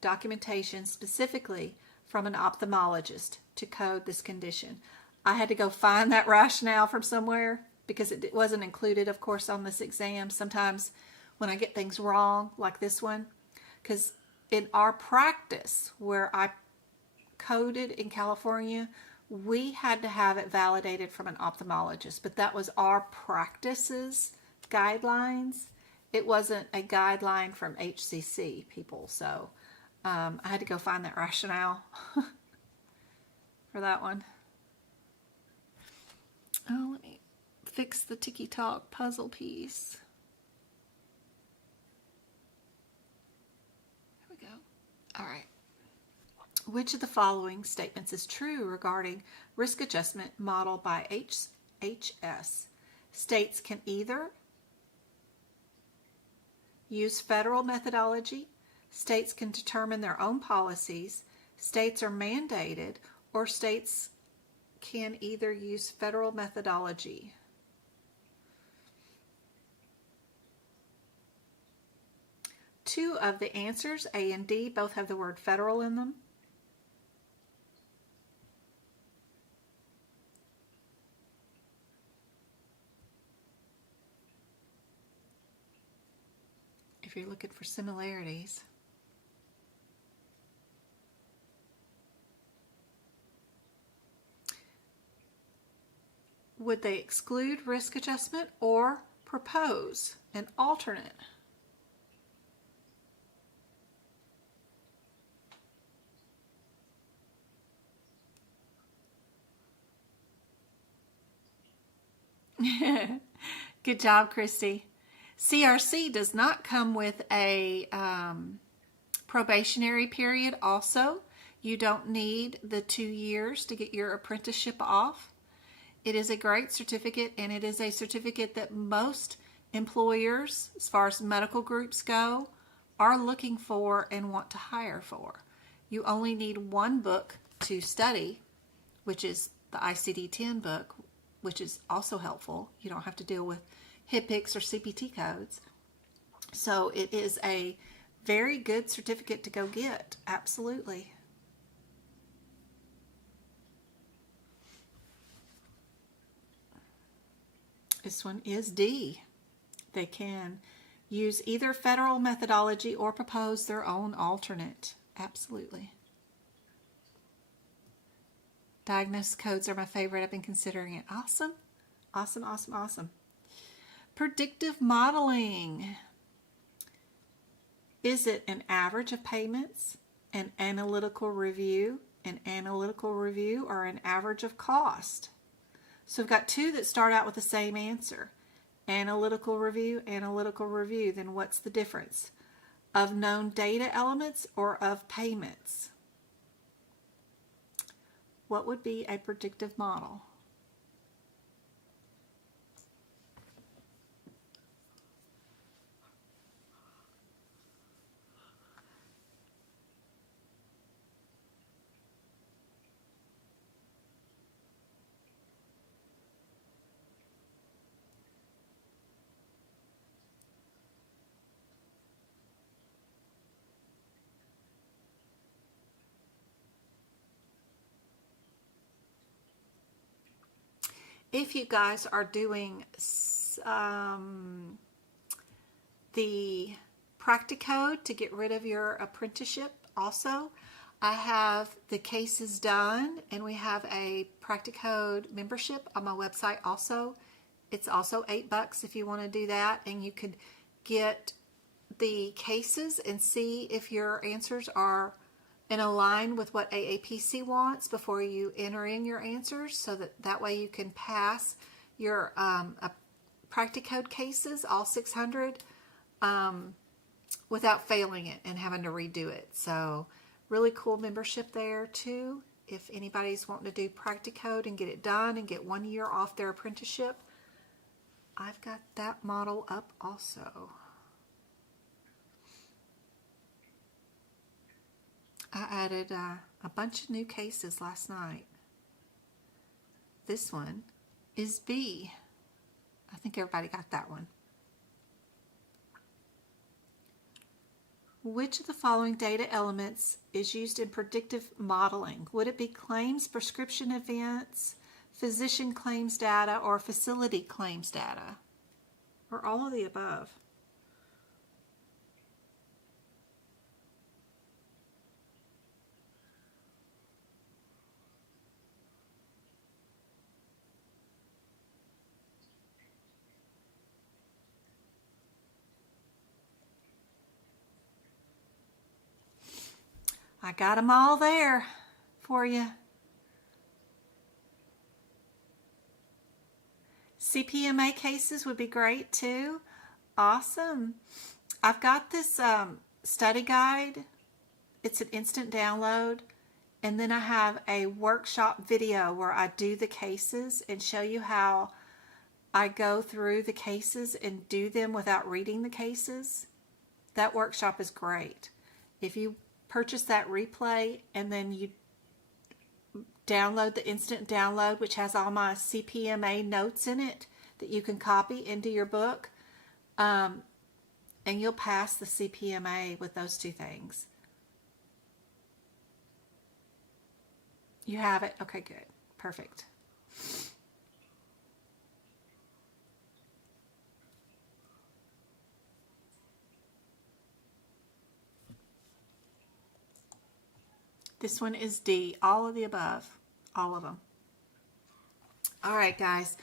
documentation specifically from an ophthalmologist to code this condition. I had to go find that rationale from somewhere because it wasn't included, of course, on this exam. Sometimes when I get things wrong, like this one, because in our practice where I coded in California, we had to have it validated from an ophthalmologist, but that was our practices guidelines. It wasn't a guideline from HCC people, so I had to go find that rationale for that one. Oh, let me fix the Tiki Talk puzzle piece. All right. Which of the following statements is true regarding risk adjustment model by HS? States can either use federal methodology, states can determine their own policies, states are mandated, or states can either use federal methodology. Two of the answers, A and D, both have the word federal in them. If you're looking for similarities. Would they exclude risk adjustment or propose an alternate? Good job, Christy. CRC does not come with a probationary period also. You don't need the 2 years to get your apprenticeship off. It is a great certificate, and it is a certificate that most employers, as far as medical groups go, are looking for and want to hire for. You only need one book to study, which is the ICD-10 book, which is also helpful. You don't have to deal with HIPICs or CPT codes. So it is a very good certificate to go get. Absolutely. This one is D. They can use either federal methodology or propose their own alternate. Absolutely. Diagnosis codes are my favorite. I've been considering it. Awesome. Awesome, awesome, awesome. Predictive modeling. Is it an average of payments, an analytical review, or an average of cost? So we've got two that start out with the same answer. Analytical review. Then what's the difference? Of known data elements or of payments? What would be a predictive model? If you guys are doing the Practicode to get rid of your apprenticeship also, I have the cases done, and we have a Practicode membership on my website also. It's also $8 if you want to do that, and you could get the cases and see if your answers are in line with what AAPC wants before you enter in your answers, so that way you can pass your Practicode cases, all 600, without failing it and having to redo it. So really cool membership there too. If anybody's wanting to do Practicode and get it done and get 1 year off their apprenticeship, I've got that model up also. I added a bunch of new cases last night. This one is B. I think everybody got that one. Which of the following data elements is used in predictive modeling? Would it be claims, prescription events, physician claims data, or facility claims data? Or all of the above? I got them all there for you. CPMA cases would be great too. Awesome. I've got this study guide It's an instant download. And then I have a workshop video where I do the cases and show you how I go through the cases and do them without reading the cases. That workshop is great. If you purchase that replay and then you download the instant download, which has all my CPMA notes in it that you can copy into your book, and you'll pass the CPMA with those two things. You have it? Okay, good. Perfect. This one is D, all of the above, all of them. All right, guys,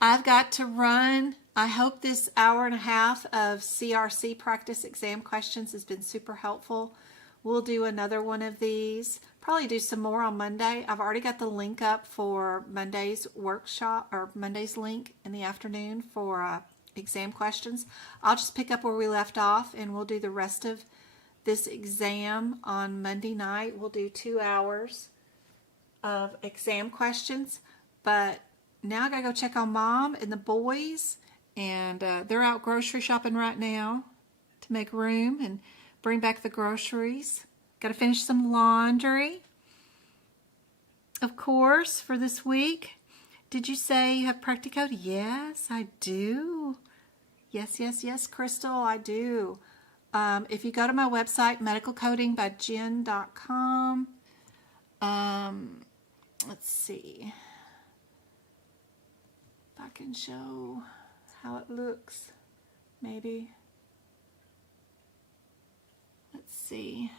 I've got to run. I hope this hour and a half of CRC practice exam questions has been super helpful. We'll do another one of these, probably do some more on Monday. I've already got the link up for Monday's workshop, or Monday's link in the afternoon for exam questions. I'll just pick up where we left off and we'll do the rest of this exam on Monday night. We'll do 2 hours of exam questions, but now I gotta go check on Mom and the boys, and they're out grocery shopping right now to make room and bring back the groceries. Gotta finish some laundry, of course, for this week. Did you say you have Practicode? Yes, I do. Yes, yes, yes, Crystal, I do. If you go to my website, medicalcodingbyjen.com, let's see if I can show how it looks, maybe. Let's see.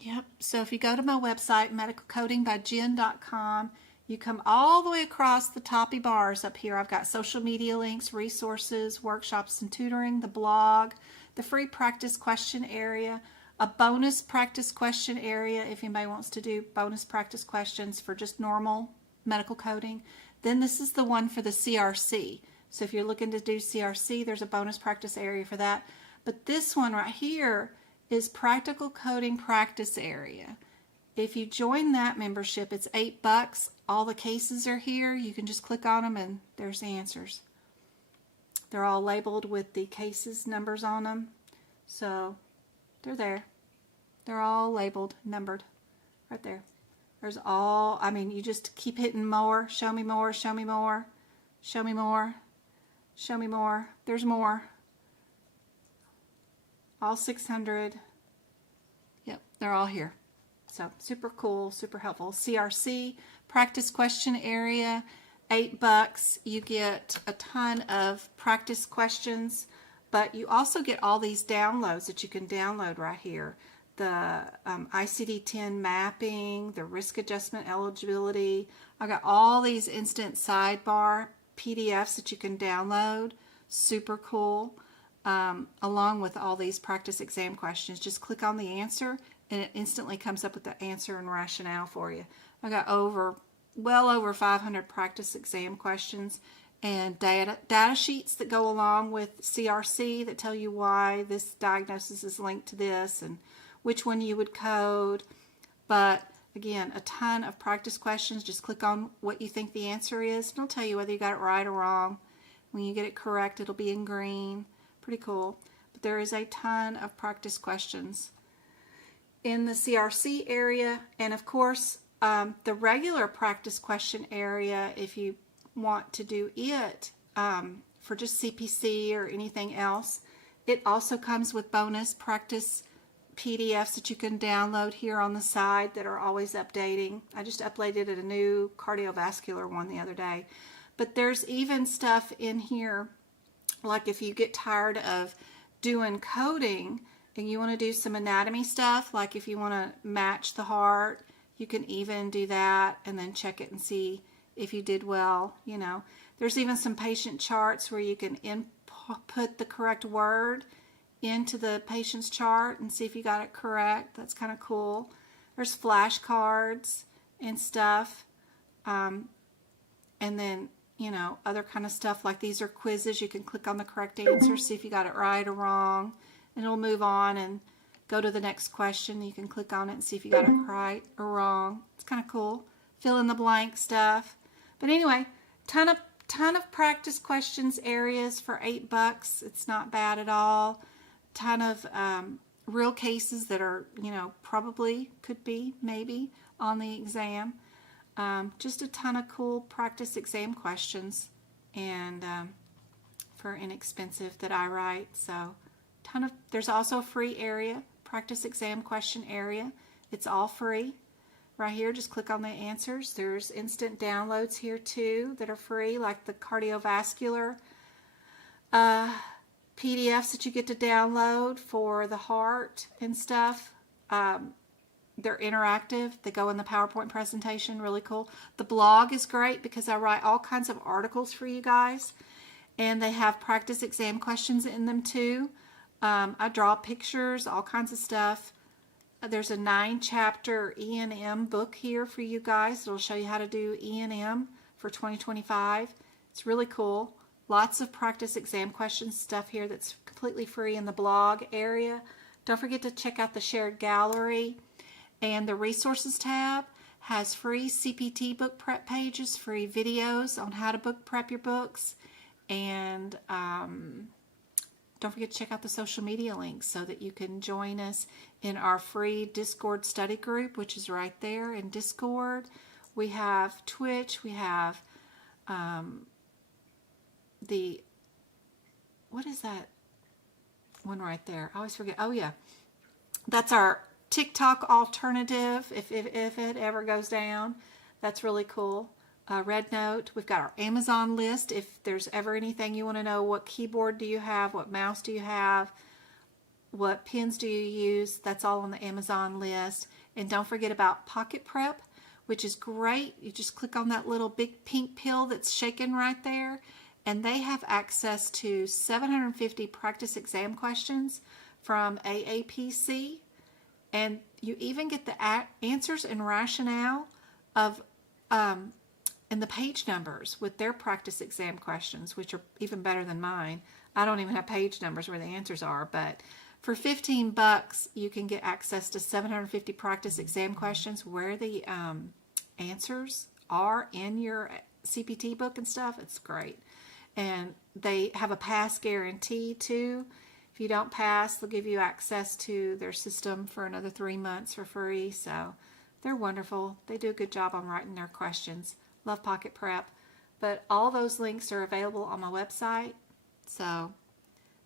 Yep, so if you go to my website, medicalcodingbyjen.com, you come all the way across the toppy bars up here. I've got social media links, resources, workshops and tutoring, the blog, the free practice question area, a bonus practice question area if anybody wants to do bonus practice questions for just normal medical coding. Then this is the one for the CRC. So if you're looking to do CRC, there's a bonus practice area for that. But this one right here is practical coding practice area. If you join that membership, it's $8. All the cases are here. You can just click on them and there's the answers. They're all labeled with the cases numbers on them. So they're there. They're all labeled, numbered, right there. There's all, I mean, you just keep hitting more, show me more, show me more, show me more, show me more. There's more. All 600. Yep, they're all here. So super cool, super helpful. CRC, practice question area, $8. You get a ton of practice questions, but you also get all these downloads that you can download right here. The ICD-10 mapping, the risk adjustment eligibility. I got all these instant sidebar PDFs that you can download. Super cool. Along with all these practice exam questions. Just click on the answer and it instantly comes up with the answer and rationale for you. I got well over 500 practice exam questions and data sheets that go along with CRC that tell you why this diagnosis is linked to this and which one you would code. But again, a ton of practice questions. Just click on what you think the answer is and it'll tell you whether you got it right or wrong. When you get it correct, it'll be in green. Pretty cool. But there is a ton of practice questions in the CRC area, and of course the regular practice question area, if you want to do it for just CPC or anything else, it also comes with bonus practice PDFs that you can download here on the side that are always updating. I just uploaded a new cardiovascular one the other day. But there's even stuff in here, like if you get tired of doing coding and you want to do some anatomy stuff, like if you want to match the heart, you can even do that and then check it and see if you did well. You know, there's even some patient charts where you can input the correct word into the patient's chart and see if you got it correct. That's kind of cool. There's flashcards and stuff. And then, you know, other kind of stuff like these are quizzes. You can click on the correct answer, see if you got it right or wrong, and it'll move on and go to the next question. You can click on it and see if you got it right or wrong. It's kind of cool. Fill in the blank stuff. But anyway, ton of practice questions areas for $8. It's not bad at all. Ton of real cases that are, you know, probably could be maybe on the exam. Just a ton of cool practice exam questions, and for inexpensive that I write. So there's also a free area, practice exam question area. It's all free. Right here, just click on the answers. There's instant downloads here too that are free, like the cardiovascular PDFs that you get to download for the heart and stuff. They're interactive. They go in the PowerPoint presentation. Really cool. The blog is great because I write all kinds of articles for you guys, and they have practice exam questions in them too. I draw pictures, all kinds of stuff. There's a 9-chapter E&M book here for you guys. It'll show you how to do E&M for 2025. It's really cool. Lots of practice exam questions stuff here that's completely free in the blog area. Don't forget to check out the shared gallery. And the resources tab has free CPT book prep pages, free videos on how to book prep your books. And don't forget to check out the social media links so that you can join us in our free Discord study group, which is right there in Discord. We have Twitch. We have what is that one right there? I always forget. Oh, yeah. That's our TikTok alternative if it ever goes down. That's really cool. Red Note. We've got our Amazon list. If there's ever anything you want to know, what keyboard do you have? What mouse do you have? What pens do you use? That's all on the Amazon list. And don't forget about Pocket Prep, which is great. You just click on that little big pink pill that's shaking right there, and they have access to 750 practice exam questions from aapc. And you even get the answers and rationale of and the page numbers with their practice exam questions, which are even better than mine. I don't even have page numbers where the answers are, but for $15, you can get access to 750 practice exam questions where the answers are in your CPT book and stuff. It's great. And they have a pass guarantee too. If you don't pass, they'll give you access to their system for another 3 months for free. So they're wonderful. They do a good job on writing their questions. Love Pocket Prep. But all those links are available on my website. So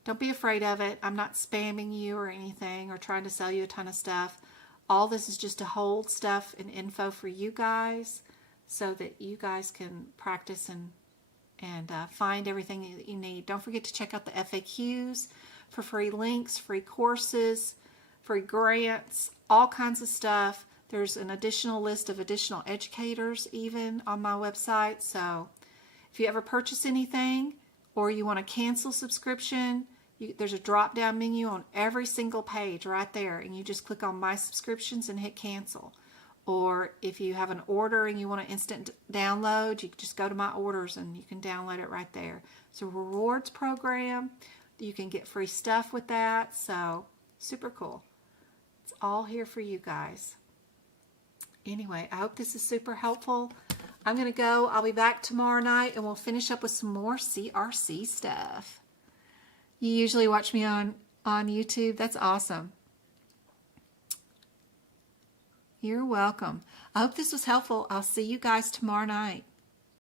don't be afraid of it. I'm not spamming you or anything or trying to sell you a ton of stuff. All this is just to hold stuff and info for you guys so that you guys can practice and find everything that you need. Don't forget to check out the FAQs for free links, free courses, free grants, all kinds of stuff. There's an additional list of additional educators even on my website. So if you ever purchase anything or you want to cancel subscription, there's a drop-down menu on every single page right there, and you just click on My Subscriptions and hit cancel. Or if you have an order and you want an instant download, you can just go to My Orders and you can download it right there. It's a rewards program. You can get free stuff with that. So super cool. It's all here for you guys. Anyway, I hope this is super helpful. I'm going to go. I'll be back tomorrow night and we'll finish up with some more CRC stuff. You usually watch me on YouTube. That's awesome. You're welcome. I hope this was helpful. I'll see you guys tomorrow night.